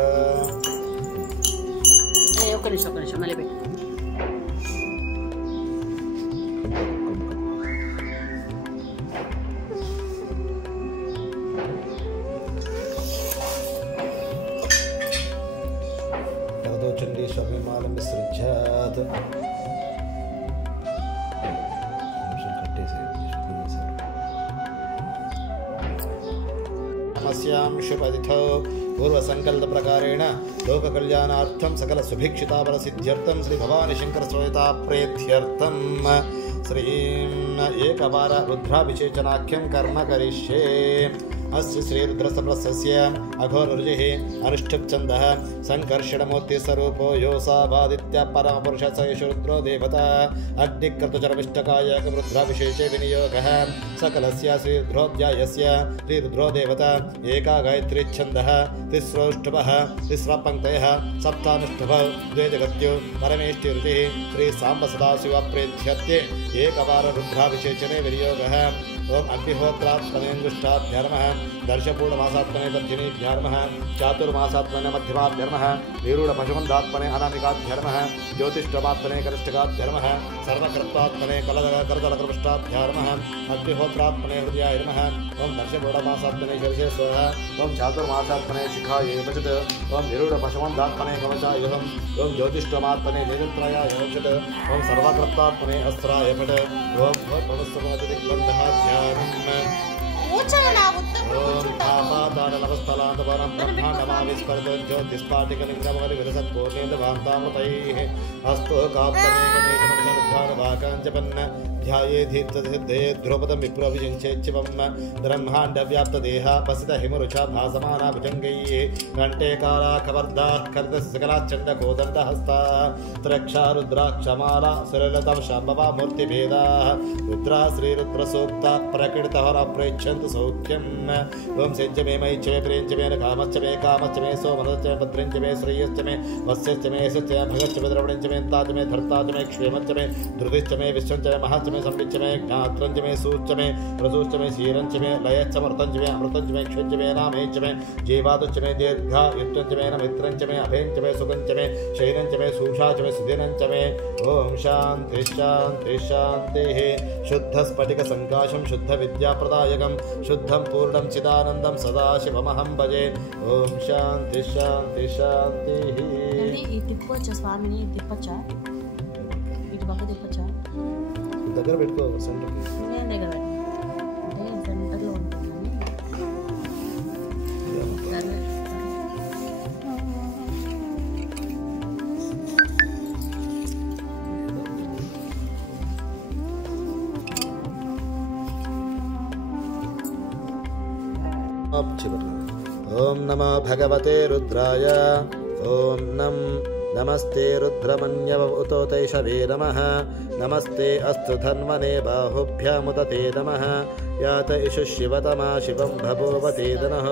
ఒక్క నిమిషం మళ్ళీ పెట్టు. वरदोचंडी स्वामिमालं विसृज्यात्। नमस्यां शुभतिथौ पूर्वसङ्कल्पप्रकारेण लोककल्याणार्थं सकलसुभिक्षिताफलसिद्ध्यर्थं श्रीभवानीशङ्करस्वामिताप्रेत्यर्थं श्रीं एकवार रुद्राभिषेचनाख्यं कर्म करिष्ये। अस्य श्रीरुद्रसर्वस्य अघोररुचिः अनुष्ठुप्छन्दः सङ्कर्षणमूर्तिस्वरूपो योऽसावादित्य परमपुरुषः एष रुद्रो देवता। अग्निक्रतुचरमिष्टकायकरुद्राभिषेचे विनियोगः सकलस्य श्रीरुद्रोऽध्यायस्य श्रीरुद्रो देवता। एका गायत्रीच्छन्दः तिस्रोष्टुभः तिस्रपङ्क्तयः सप्तानुष्टुभौ द्वे जगत्यो परमेष्टिरुचिः श्रीसाम्ब सदाशिवप्रेत्यर्थे एकवार रुद्राभिषेचने विनियोगः। ओम अग्निहोत्रात्मनेन्दुष्टाभ्यर्मः दर्शपूर्णमासात्मने दर्शिनीभ्यर्मः चातुर्मासात्मने मध्यमाभ्यर्मः वीरूढपशुमन्दात्मने अनामिकाभ्यर्मः ज्योतिष्ठमात्मने कनिष्ठकाभ्यर्मः सर्वकृत्वात्मने कलदकर्तलकृष्टाभ्यर्मः अग्निहोत्रात्मने हृदयायर्मः ओम दर्शपूर्णमासात्मने शीर्षेश्वरः ओम चातुर्मासात्मने शिखायैवचत् ओम वीरूढपशुमन्दात्मने कवचायुधम् ओम ज्योतिष्ठमात्मने नेत्रत्रायायवचत् ओम सर्वकृत्वात्मने अस्त्रायपट् ओम भवत्पवस्सुमतिदिग्बन्धः ओम पापाताडनवस्थलान्तवनं ब्रह्माण्डमाविस्फुरतो ज्योतिस्पाटिकलिङ्गमगलिविलसत्पूर्णेन्दभान्तामृतैः अस्तो काप्तमेकमेकमनुभावाकाञ्चपन्न ध्यायेधीप्तसिद्धे ध्रुपदं विप्रविचिञ्चेच्छिवं ब्रह्माण्डव्याप्तदेहा पसितहिमरुचा भासमाना भुजङ्गैः कण्ठे कालाखवर्दाः करितशकलाच्चण्डकोदण्डहस्ताः त्र्यक्षा रुद्राक्षमाला सुरलतं शाम्भवा मूर्तिभेदाः रुद्रा श्रीरुद्रसूक्ता प्रकीर्तहर प्रेच्छन्तु सौख्यम् ओम सेज्य मे मयिच्च मे प्रियञ्च मे कामच्च मे कामच्च मे सोमनश्च मे भद्रञ्च मे श्रेयश्च मे वस्यश्च मे यशश्च मे भगश्च मे द्रवणञ्च मे ताच मे धर्ताच मे क्षेमच्च मे धृतिश्च मे विश्वञ्च मे महच्च मे संविच्च मे ज्ञात्रञ्च मे सूच्च मे प्रसूच्च मे शीरञ्च मे लयच्च मर्तञ्च मे अमृतञ्च मे क्षुञ्च मे नामेच्च मे जीवातुच्च मे दीर्घायुत्वञ्च मे नमित्रञ्च मे अभयञ्च मे सुखञ्च मे शैरञ्च मे सूषाच मे सुदिनञ्च मे ओम शान्ति शान्ति शान्तिः शुद्धस्फटिकसङ्काशं शुद्धविद्याप्रदायकं शुद्धं पूर्णं चिदानन्दं सदाशिवमहं भजे। ओम शान्ति शान्ति शान्तिः। ఈ తిప్పొచ్చా స్వామిని తిప్పొచ్చా ఇటు పక్క తిప్పొచ్చా దగ్గర పెట్టుకో సెంటర్కి నేను దగ్గర అంటే సెంటర్లో ఉంటుంది ओम नमो भगवते रुद्राय ओम नमस्ते रुद्रमन्यवतोतैषवे नमः नमस्ते अस्तु धन्वने बाहुभ्यामुत ते नमः यात इषु शिवतमा शिवं भभूवते दनः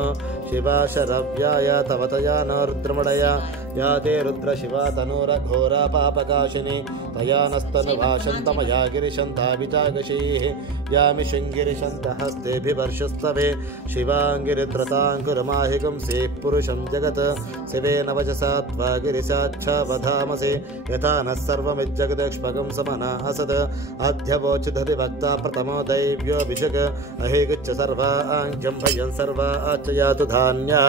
शिवा शरव्याय तवतया न रुद्रमणया या ते रुद्रशिवा तनूरघोरा पापकाशिनी तया नस्तनुभाषन्तमया गिरिशन्ताभिजागशीः यामि शृङ्गिरिशन्तहस्तेभिवर्षस्तवे शिवाङ्गिरित्रताङ्कुरमाहिकं से पुरुषं जगत् शिवेन वचसा त्वा गिरिशाच्छावधामसे यथा नः सर्वमिज्जगदक्ष्पकं समना असत् अध्यवोचिधति वक्ता प्रथमो दैव्यो विशक अहेगच्छ सर्वाञ्जं भयं सर्वा आचयातु धान्या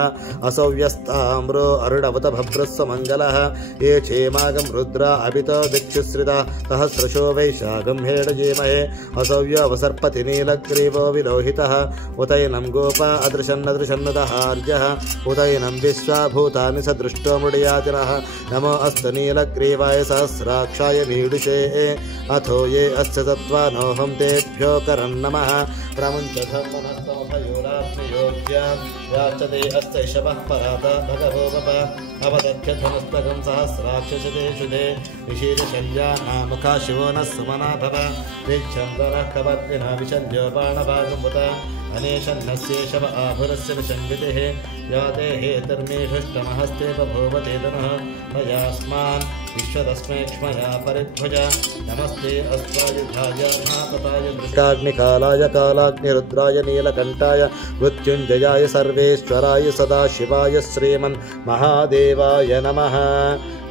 असौ व्यस्ताम्रो अरुणवत भभ्रः मङ्गलः ये चेमागं रुद्रा अभितो दिक्षुश्रिता सहस्रशो वैशाखं हेडजेमहे असव्यवसर्पति नीलग्रीवो विलोहितः उतैनं गोपा अदृशन्नदृशन्नदहार्यः उतैनं विश्वाभूतानि स दृष्टो मृडयातिनः नमो अस्तु नीलग्रीवाय सहस्राक्षाय मीडुषे अथो ये अस्य सत्त्वानोऽहं तेभ्यो करं नमः प्रमुञ्चथं मनस्तमभयोरात्मयोग्यां याचते अस्य शवः परात भगवोपप अवदध्यधनुस्तकं सहस्राक्षशतेषुते निशीलशल्या नामुखा शिवो नः सुमना भव विच्छन्दनः कवर्तिनः विशल्यो बाणभागमुत अनेशन्नस्य शव आभुरस्य विशङ्गितिः याते हेतर्मेषुष्टमहस्ते बभूवते तनुः तयास्मान् विश्वतस्मै क्ष्मया परिध्वज नमस्ते अस्त्वायुधाय महापताय काग्निकालाय कालाग्निरुद्राय नीलकण्ठाय मृत्युञ्जयाय सर्वेश्वराय सदाशिवाय श्रीमन् महादेवाय नमः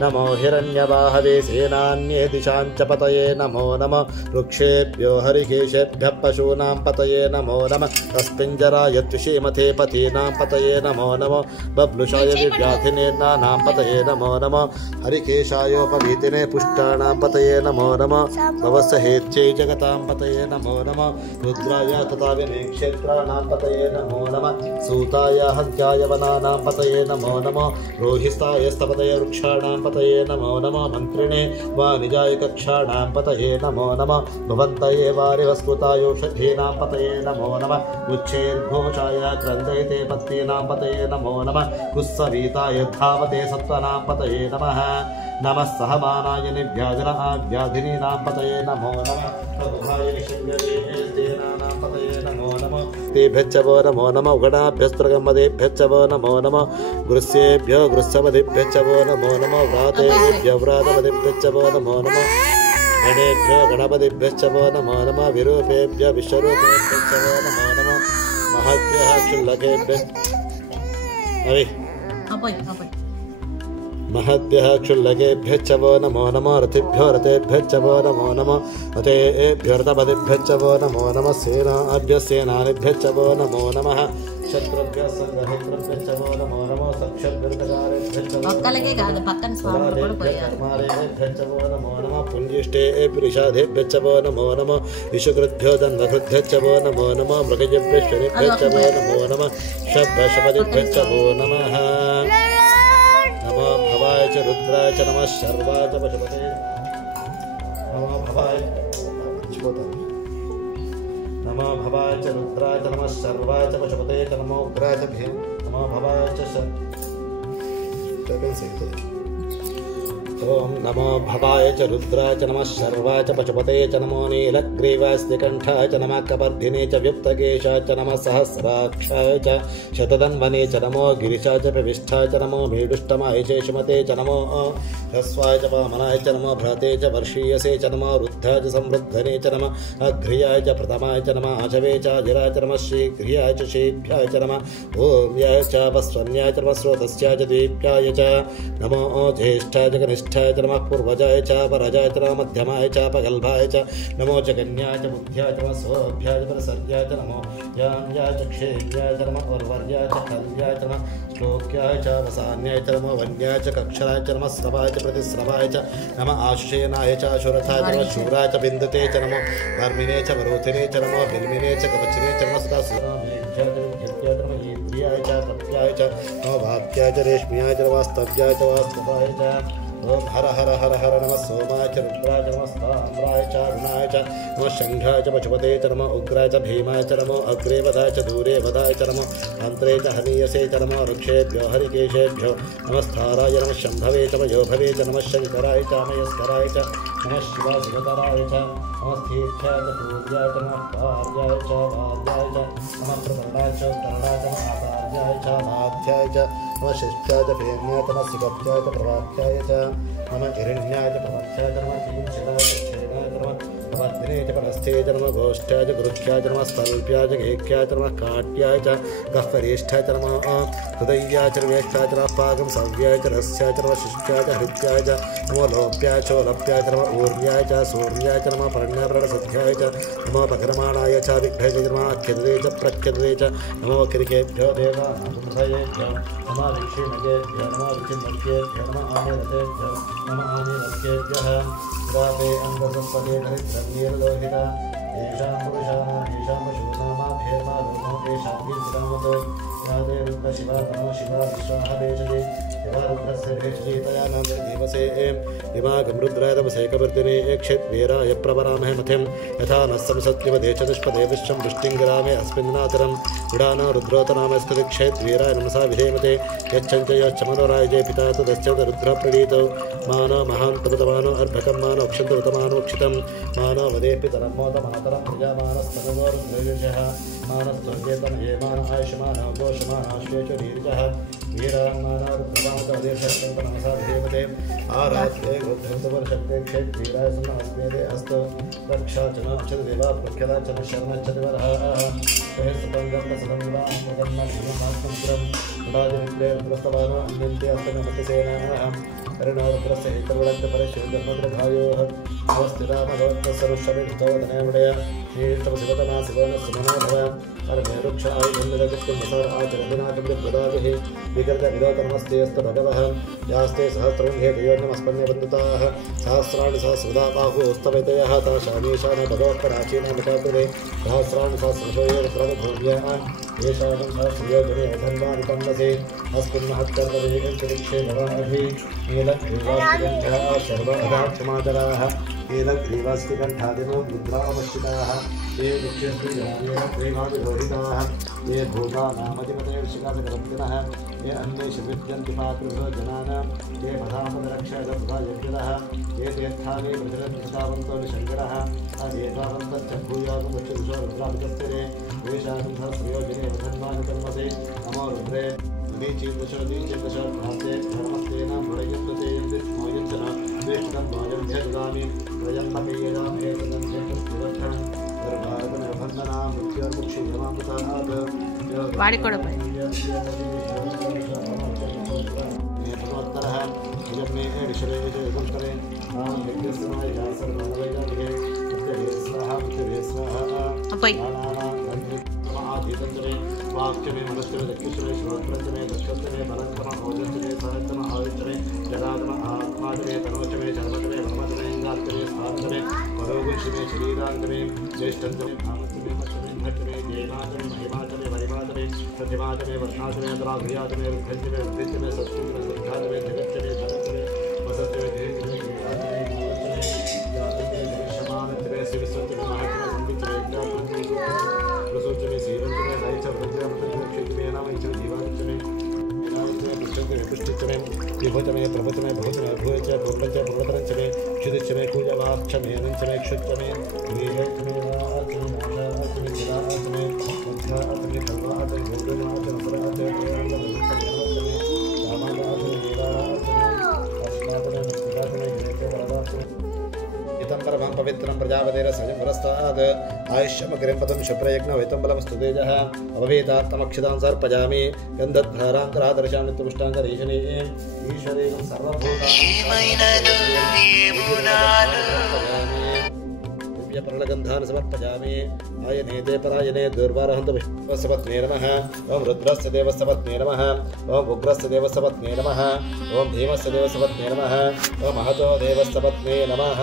नमो हिरण्यवाहवे सेनान्ये दिशां च पतये नमो नमः वृक्षेभ्यो हरिकेशेभ्यः पशूनां पतये नमो नमः तस्मिञ्जराय द्विषीमथे पतीनां पतये नमो नमः बब्लुषाय विव्याधिनेर्नानां पतये नमो नमः हरिकेशायोपवीतिने पुष्टाणां पतये नमो नमः भवसहेत्यै जगतां पतये नमो नमः रुद्राय तथा विनेक्षेत्राणां पतये नमो नमः सूताय हत्याय वनानां पतये नमो नमः रोहिस्ताय स्तपतये वृक्षाणां पतये नमो नमः मन्त्रिणे वाणिजाय कक्षाणां पतये नमो नमः भवन्तये वारिवस्कृतायोषधीनां पतये नमो नमः उच्छेर्घोषाय क्रन्दयते पत्नीनां पतये नमो नमः कुस्सवीताय धावते सत्त्वनां पतये नमः नमः सहमानाय निव्याजनाव्याधिनीनां पतये नमो नमः प्रभुभाय निषङ्गदेनानां पतये नमो नमः तेभ्यश्च वो नमो नमः उगणाभ्यस्त्रगमदेभ्यश्च वो नमो नमः गृह्येभ्यो गृह्यवदेभ्यश्च वो नमो नमः व्रातेभ्यो व्रातवदेभ्यश्च वो नमो नमः गणेभ्यो गणपतिभ्यश्च वो नमो नमः विरूपेभ्यो विश्वरूपेभ्यश्च वो नमो नमः महद्भ्यः क्षुल्लकेभ्यः महद्भ्यः क्षुल्लकेभ्यश्च वो नमो नमः रथिभ्यो रथेभ्यश्च वो नमो नमः रथेभ्यो रथपतिभ्यश्च वो नमो नमः सेनाभ्यः सेनानिभ्यश्च वो नमो नमः शत्रुभ्यः संग्रहितृभ्यश्च वो नमो नमः सक्षद्विरतकारेभ्यश्च वो नमो नमः पुञ्जिष्टेभ्यो निषादेभ्यश्च वो नमो नमः विषुकृद्भ्यो दन्वकृद्भ्यश्च वो नमो नमः मृगजेभ्यश्वरेभ्यश्च वो नमो नमः शब्दशपदिभ्यश्च वो नमः नमो भवाय च रुद्राय च नमः शर्वाय च पशुपते नमो भवाय च रुद्राय च नमः शर्वाय च पशुपते च नमो उग्राय च भीम नमो भवाय च ओम नमो भवाय च रुद्राय च नमः शर्वाय च पशुपते च नमो नीलग्रीवाय स्त्रिकण्ठाय च नमः कपर्धिने च व्युक्तकेशाय च नमः सहस्राक्षाय च शतधन्वने च नमो गिरिशाय च प्रविष्ठाय च नमो मेडुष्टमाय च शुमते च नमो ह्रस्वाय च वामनाय च नमो भ्राते च वर्षीयसे च नमो रुद्धाय च संवृद्धने च नमः अघ्रियाय च प्रथमाय च नमः आचवे च अजिराय च नमः शीघ्रियाय च शीभ्याय च नमः ओम्याय च वस्वन्याय च नमः स्रोतस्याय च दीप्याय च नमो ज्येष्ठाय च कनिष्ठाय च नमः पूर्वजाय च परजाय च नमः मध्यमाय च अपगल्भाय च नमो च कन्याय च बुद्ध्याय च नमः सोऽभ्याय च परसर्याय च नमो याम्याय च क्षेम्याय च नमः उर्वर्याय च कल्याय च नमः श्लोक्याय च वसान्याय च नमो वन्याय च कक्षराय च नमः स्रवाय च प्रतिस्रवाय च नमः आशुषेनाय च अशुरथाय च नमः शूराय च बिन्दते च नमो धर्मिने च वरोधिने च नमो बिल्मिने च कवचिने च नमः सदाशिवाय च तप्याय च नमो भात्याय च रेश्म्याय च वास्तव्याय च वास्तवाय च ओम हर हर हर हर नमः सोमाय च रुद्राय च नमः स्थाम्राय च अरुणाय च नमः शङ्घाय च पशुपते च नमः उग्राय च भीमाय च नमो अग्रे वधाय च दूरे वधाय च नमः अन्तरे च हनीयसे च नमः वृक्षेभ्यो हरिकेशेभ्यो नमः स्थाराय नमः शम्भवे च मयोभवे च नमः शङ्कराय च मयस्कराय च नमः शिवाशिवतराय च नमः स्थीर्घ्याय च पूर्याय च नमः पार्याय च भार्याय च नमः प्रतरणाय च तरणाय च आचार्याय च नाध्याय च नमः शिष्टाय च फेम्याय च नमः सिगभ्याय च प्रवाख्याय च नमः हिरण्याय च प्रवक्ष्याय च नमः कींचनाय च क्षेनाय च नमः प्रवर्तिने च परस्थे च नमः गोष्ठाय च गुरुख्याय च नमः स्वल्प्याय च घेख्याय च नमः काट्याय च गह्वरेष्ठाय च नमः हृदयाय च वेष्ठाय च नमः पाकं सव्याय च रस्याय च नमः शिष्याय च हृत्याय च नमो लोप्याय च लोप्याय च नमः ऊर्याय च सूर्याय च नमः परण्याप्रणसध्याय च नमो पकरमाणाय च विघ्नाय च नमः अख्यदे च प्रख्यदे च नमो किरिकेभ्यो देवानाथेभ्यो नमः ऋषिमगेभ्यो नमः ऋषिमग्येभ्यो नमः आनेरथेभ्यो नमः आनेरथेभ्यः रावे अंगसंपदे धरित्रनीललोहिता येषां पुरुषाणां येषां पशूनामाभ्येर्मा लोमो येषां वीर्यनामतो यादे रुद्रशिवा नमो शिवा विश्वाः भेषजे शिवा रुद्रस्य भेषजे तया नाम देवसे दिमागं रुद्राय तमसे कवर्तिने क्षेत्वीराय प्रवरामहे मथिं यथा नः संसत्यवदे चतुष्पदे विश्वं वृष्टिं गिरामे अस्मिन्नातरं उडानो रुद्रोतनामस्कृति क्षेत्वीराय नमसा विधेमते यच्छञ्च यश्च मनोरायजे पिता तदस्य रुद्रप्रणीतौ मानो महान्तमतमानो अर्भकं मानो क्षन्तमतमानो क्षितं मानो वदे पितरं मोदमातरं प्रजामानस्तनगो रुद्रयुषः मानस्वर्गेतन हेमान आयुष्मानो घोषमानाश्वेषु दीर्घः वीरान्माना रुद्रवामकवदेशस्तनमसा विधेमते आरात्रे रुद्रवर्षक्ते क्षेत्वीराय समस्मेदे अस्तु रक्षा च नक्षदेवा प्रख्यला च शरणच्छदिवरः सहस्रपङ्गं सदन्वामगन्नमात्मन्त्रं उडादिविद्रे रुद्रस्तवानो अन्यन्ते अस्तनमतिसेनाः करुणारुद्रस्य हितवळक्त परशुद्धर्मग्रधायोः नमस्तिरामभवत्तसरुषविधवदनयमुडय नीष्टमशिवतमा शिवनः सुमनोभव परमेरुक्ष आयुधन्दगत्कुम्भसर आचरदिनाकमृप्रदाभिः विकृतविरोधनमस्तेऽस्तु भगवः यास्ते सहस्रगन्धे दयोर्नमस्पन्यवन्दताः सहस्राणि सहस्रदा बाहुस्तवैतयः ताशामीशान भगवत्पराचीनमुखाकृते सहस्राणि सहस्रशोयरुद्रमभूम्याः येषां सहस्रयोजने धन्वानिपन्नसे अस्मिन्महत्कर्मवेगन्तरिक्षे भवाभिः नीलग्रीवास्तिकण्ठः शर्वधाक्षमाचराः नीलग्रीवास्तिकण्ठादिनो रुद्रावश्यिताः ये मुख्यस्त्रीग्रीवादिरोहिताः ये भूतानामधिपतेर्षिकासकवर्तिनः ये अन्येषु विद्यन्ति पातृभ्यो जनानां ये पदापदरक्षयदत्तदा यज्ञदः ये तीर्थानि प्रचरन्तावन्तो निशङ्करः अदेतावन्तश्च भूयागमुच्यदिशो रुद्राभितस्तिरे येषां सहस्रयोजने वधन्वानिकर्मसे नमो रुद्रे दीचीदश भास्ते धर्मस्तेनां प्रयन्ते यन्दिष्मोयञ्चन द्वेष्टं वाजभ्यगामि प्रयन्मपेयदामेतदन्त्यष्टुवर्थं गर्भारतनिर्बन्धनां मृत्योर्मुक्षीयमामृतात् वाडिकोडपै भगवत्तरः यज्ञे ऋषरेश यजुष्करे नाम यज्ञस्माय सर्वमवैदानिके मुक्तये स्वाहा मुक्तये स्वाहा अपै आधीतंतरे वाक्यमे मनस्करे दक्षिणे श्रोत्रंतरे दक्षत्रमे बलंतम ओजंतरे सहंतम आयुष्टरे जलातम आत्मातरे तनोचमे चर्मतरे भ्रमतरे इंगातरे स्थानतरे परोगुंशमे शरीरांतरे ज्येष्ठंतरे भामतरे मच्छरे धट्टरे जयमातरे महिमातरे वरिमातरे प्रतिमातरे वर्णातरे अंतराभियातरे रुद्धंतरे रुद्धितरे सत्सुतरे सत्यातरे जगत्तरे धनतरे वसतरे धीरे धीरे यातरे शमानतरे शिवसतरे महतरे संवितरे ज्ञातरे प्रसोचने सीरंचने दायिच वृद्धियामृतने क्षेत्रमे नामैच जीवांचने पुष्टंचने पुष्टिचने विभुचने प्रभुचने भूचने भूयच पूर्णच पूर्णतरंचने क्षुदिचने कूजवाक्षमे नंचने क्षुच्चने नीलचने वाचने नाशाचने जिलाचने मध्याचने कल्वाचने गोगनाचने सराचने केरंचने रामाचने वीराचने अस्माचने मुक्तिचने गिरेचे वरदाचने इतंबरभं पवित्रं प्रजापतेर सजंवरस्ताद् आयुष्यमग्रिं पदं शुभ्रयज्ञ बलमस्तु तेजः अभवेदात्तमक्षितां सर्पजामि गन्धद्वारान्तरादर्शामि तुष्टाङ्गरीशने ईश्वरेकं सर्वभूतानि समर्पयामि आयने ते परायणे दुर्वारहन्त विश्वसपत्ने नमः ओं रुद्रस्य देवसपत्ने नमः ओं उग्रस्य देवसपत्ने नमः ओं भीमस्य देवसपत्ने नमः ओं महतो देवसपत्ने नमः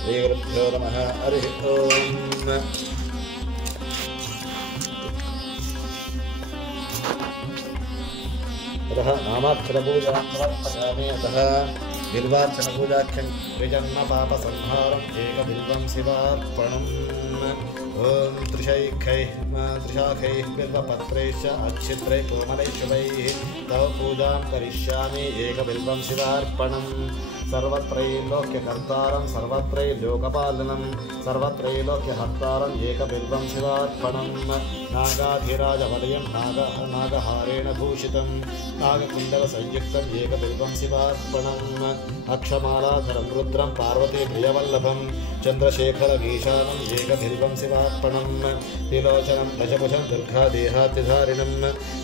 श्रीगुरुभ्यो नमः हरिः ओम् अतः नामाक्षरपूजां समर्पयामि अतः बिल्वार्चनपूजाख्यं त्रिजन्मपापसंहारम् एकबिल्वं शिवार्पणम् ॐ त्रिशाखैः बिल्वपत्रैश्च अच्छित्रैः कोमलैः शुभैः तव पूजां करिष्यामि एकबिल्वं शिवार्पणम् सर्वत्रैलोक्यकर्तारं सर्वत्रैलोकपालनं सर्वत्रैलोक्यहर्तारं एकबिल्वं शिवार्पणं नागाधिराजवलयं नागहारेण भूषितं नागकुण्डलसंयुक्तं एकबिल्वं शिवार्पणम् अक्षमालाधरं रुद्रं पार्वती प्रियवल्लभं चन्द्रशेखरमीशानम् एकबिल्वं शिवार्पणं त्रिलोचनं दशभुजं दुर्गादेहातिधारिणं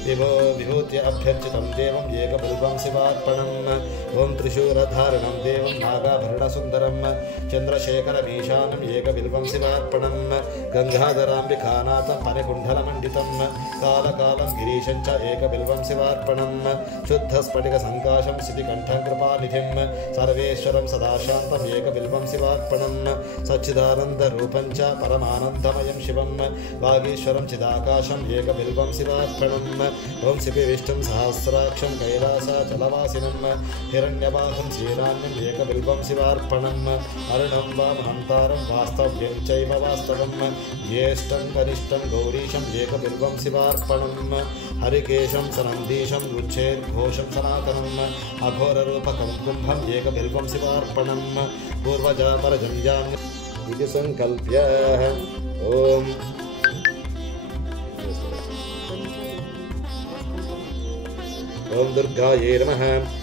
विभूत्य अभ्यर्चितं देवं एकबिल्वं शिवार्पणम् ॐ त्रिशूलधारिणं देवं नागाभरणसुन्दरं चन्द्रशेखरमीशानम् एकबिल्वं शिवार्पणं गङ्गाधराम्बिकानाथं परिकुण्डलमण्डितं कालकालं गिरीशं च एकबिल्वं शिवार्पणं शुद्धस्फटिकसङ्काशं सिद्धिकण्ठं कृपानिधिं सर्वेश्वरं सदाशान्तम् एकबिल्वं शिवार्पणं सच्चिदानन्दरूपं च परमानन्दमयं शिवं वागीश्वरं चिदाकाशम् एकबिल्वं शिवार्पणम् ॐ शिपिविष्टुं सहस्राक्षं कैलासाचलवासिनं हिरण्यबाहुं श्रीराम्यम् एकबिल्वं शिवार्पणम् अरुणं वामहन्तारं वास्तव्यं चैव वास्तवं ज्येष्ठं कनिष्ठं गौरीशम् एकबिल्वं शिवार्पणम् हरिकेशं सनन्दीशं उच्चैर्घोषं सनातनम् अघोररूपकं कुम्भम् एकबिल्वं शिवार्पणम् पूर्वजापरजन्याम् इति संकल्प्य ओम दुर्गायै नमः,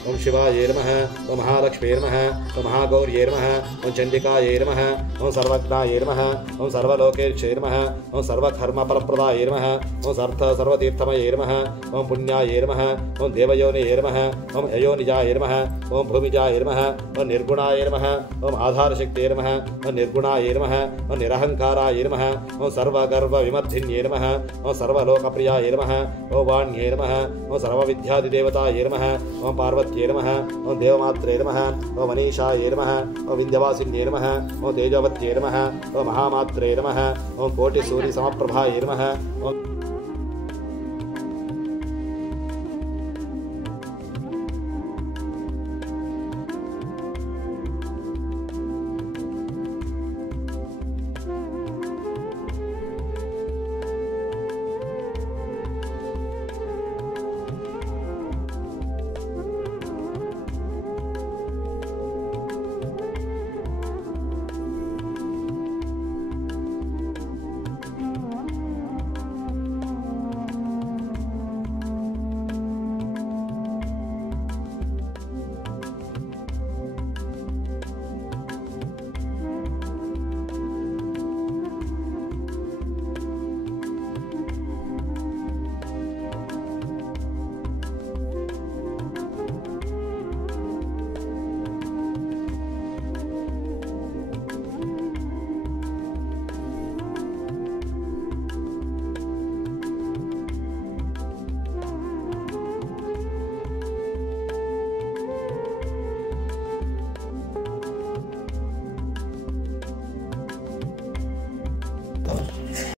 ओम शिवायै नमः, ओम महालक्ष्म्यै नमः, ओम महागौर्यै नमः, ओम चण्डिकायै नमः, ओम सर्वज्ञायै नमः, ओम सर्वलोकेश्यै नमः, ओम सर्वकर्मफलप्रदायै नमः, ओम सर्वतीर्थमयै नमः, ओम पुण्यायै नमः, ओम देवयोनियै नमः, ओम अयोनिजायै नमः, ओम भूमिजायै नमः, ओम निर्गुणायै नमः, ओम आधारशक्त्यै नमः, ओम निर्गुणायै नमः, ओम निरहङ्कारायै नमः, ओम सर्वगर्वविमर्धिन्यै नमः, ओम सर्वलोकप्रियायै नमः, ओम वाण्यै नमः, ओम सर्वविद्यादिदेवतायै नमः, ओम पार्वत्यै नमः, ओम देवमात्रे नमः, ओम मनीषायै नमः, ओम विन्ध्यवासिन्यै नमः, ओम तेजोवत्यै नमः, ओम महामात्रे नमः, ओम कोटिसूर्यसमप्रभायै नमः, ओम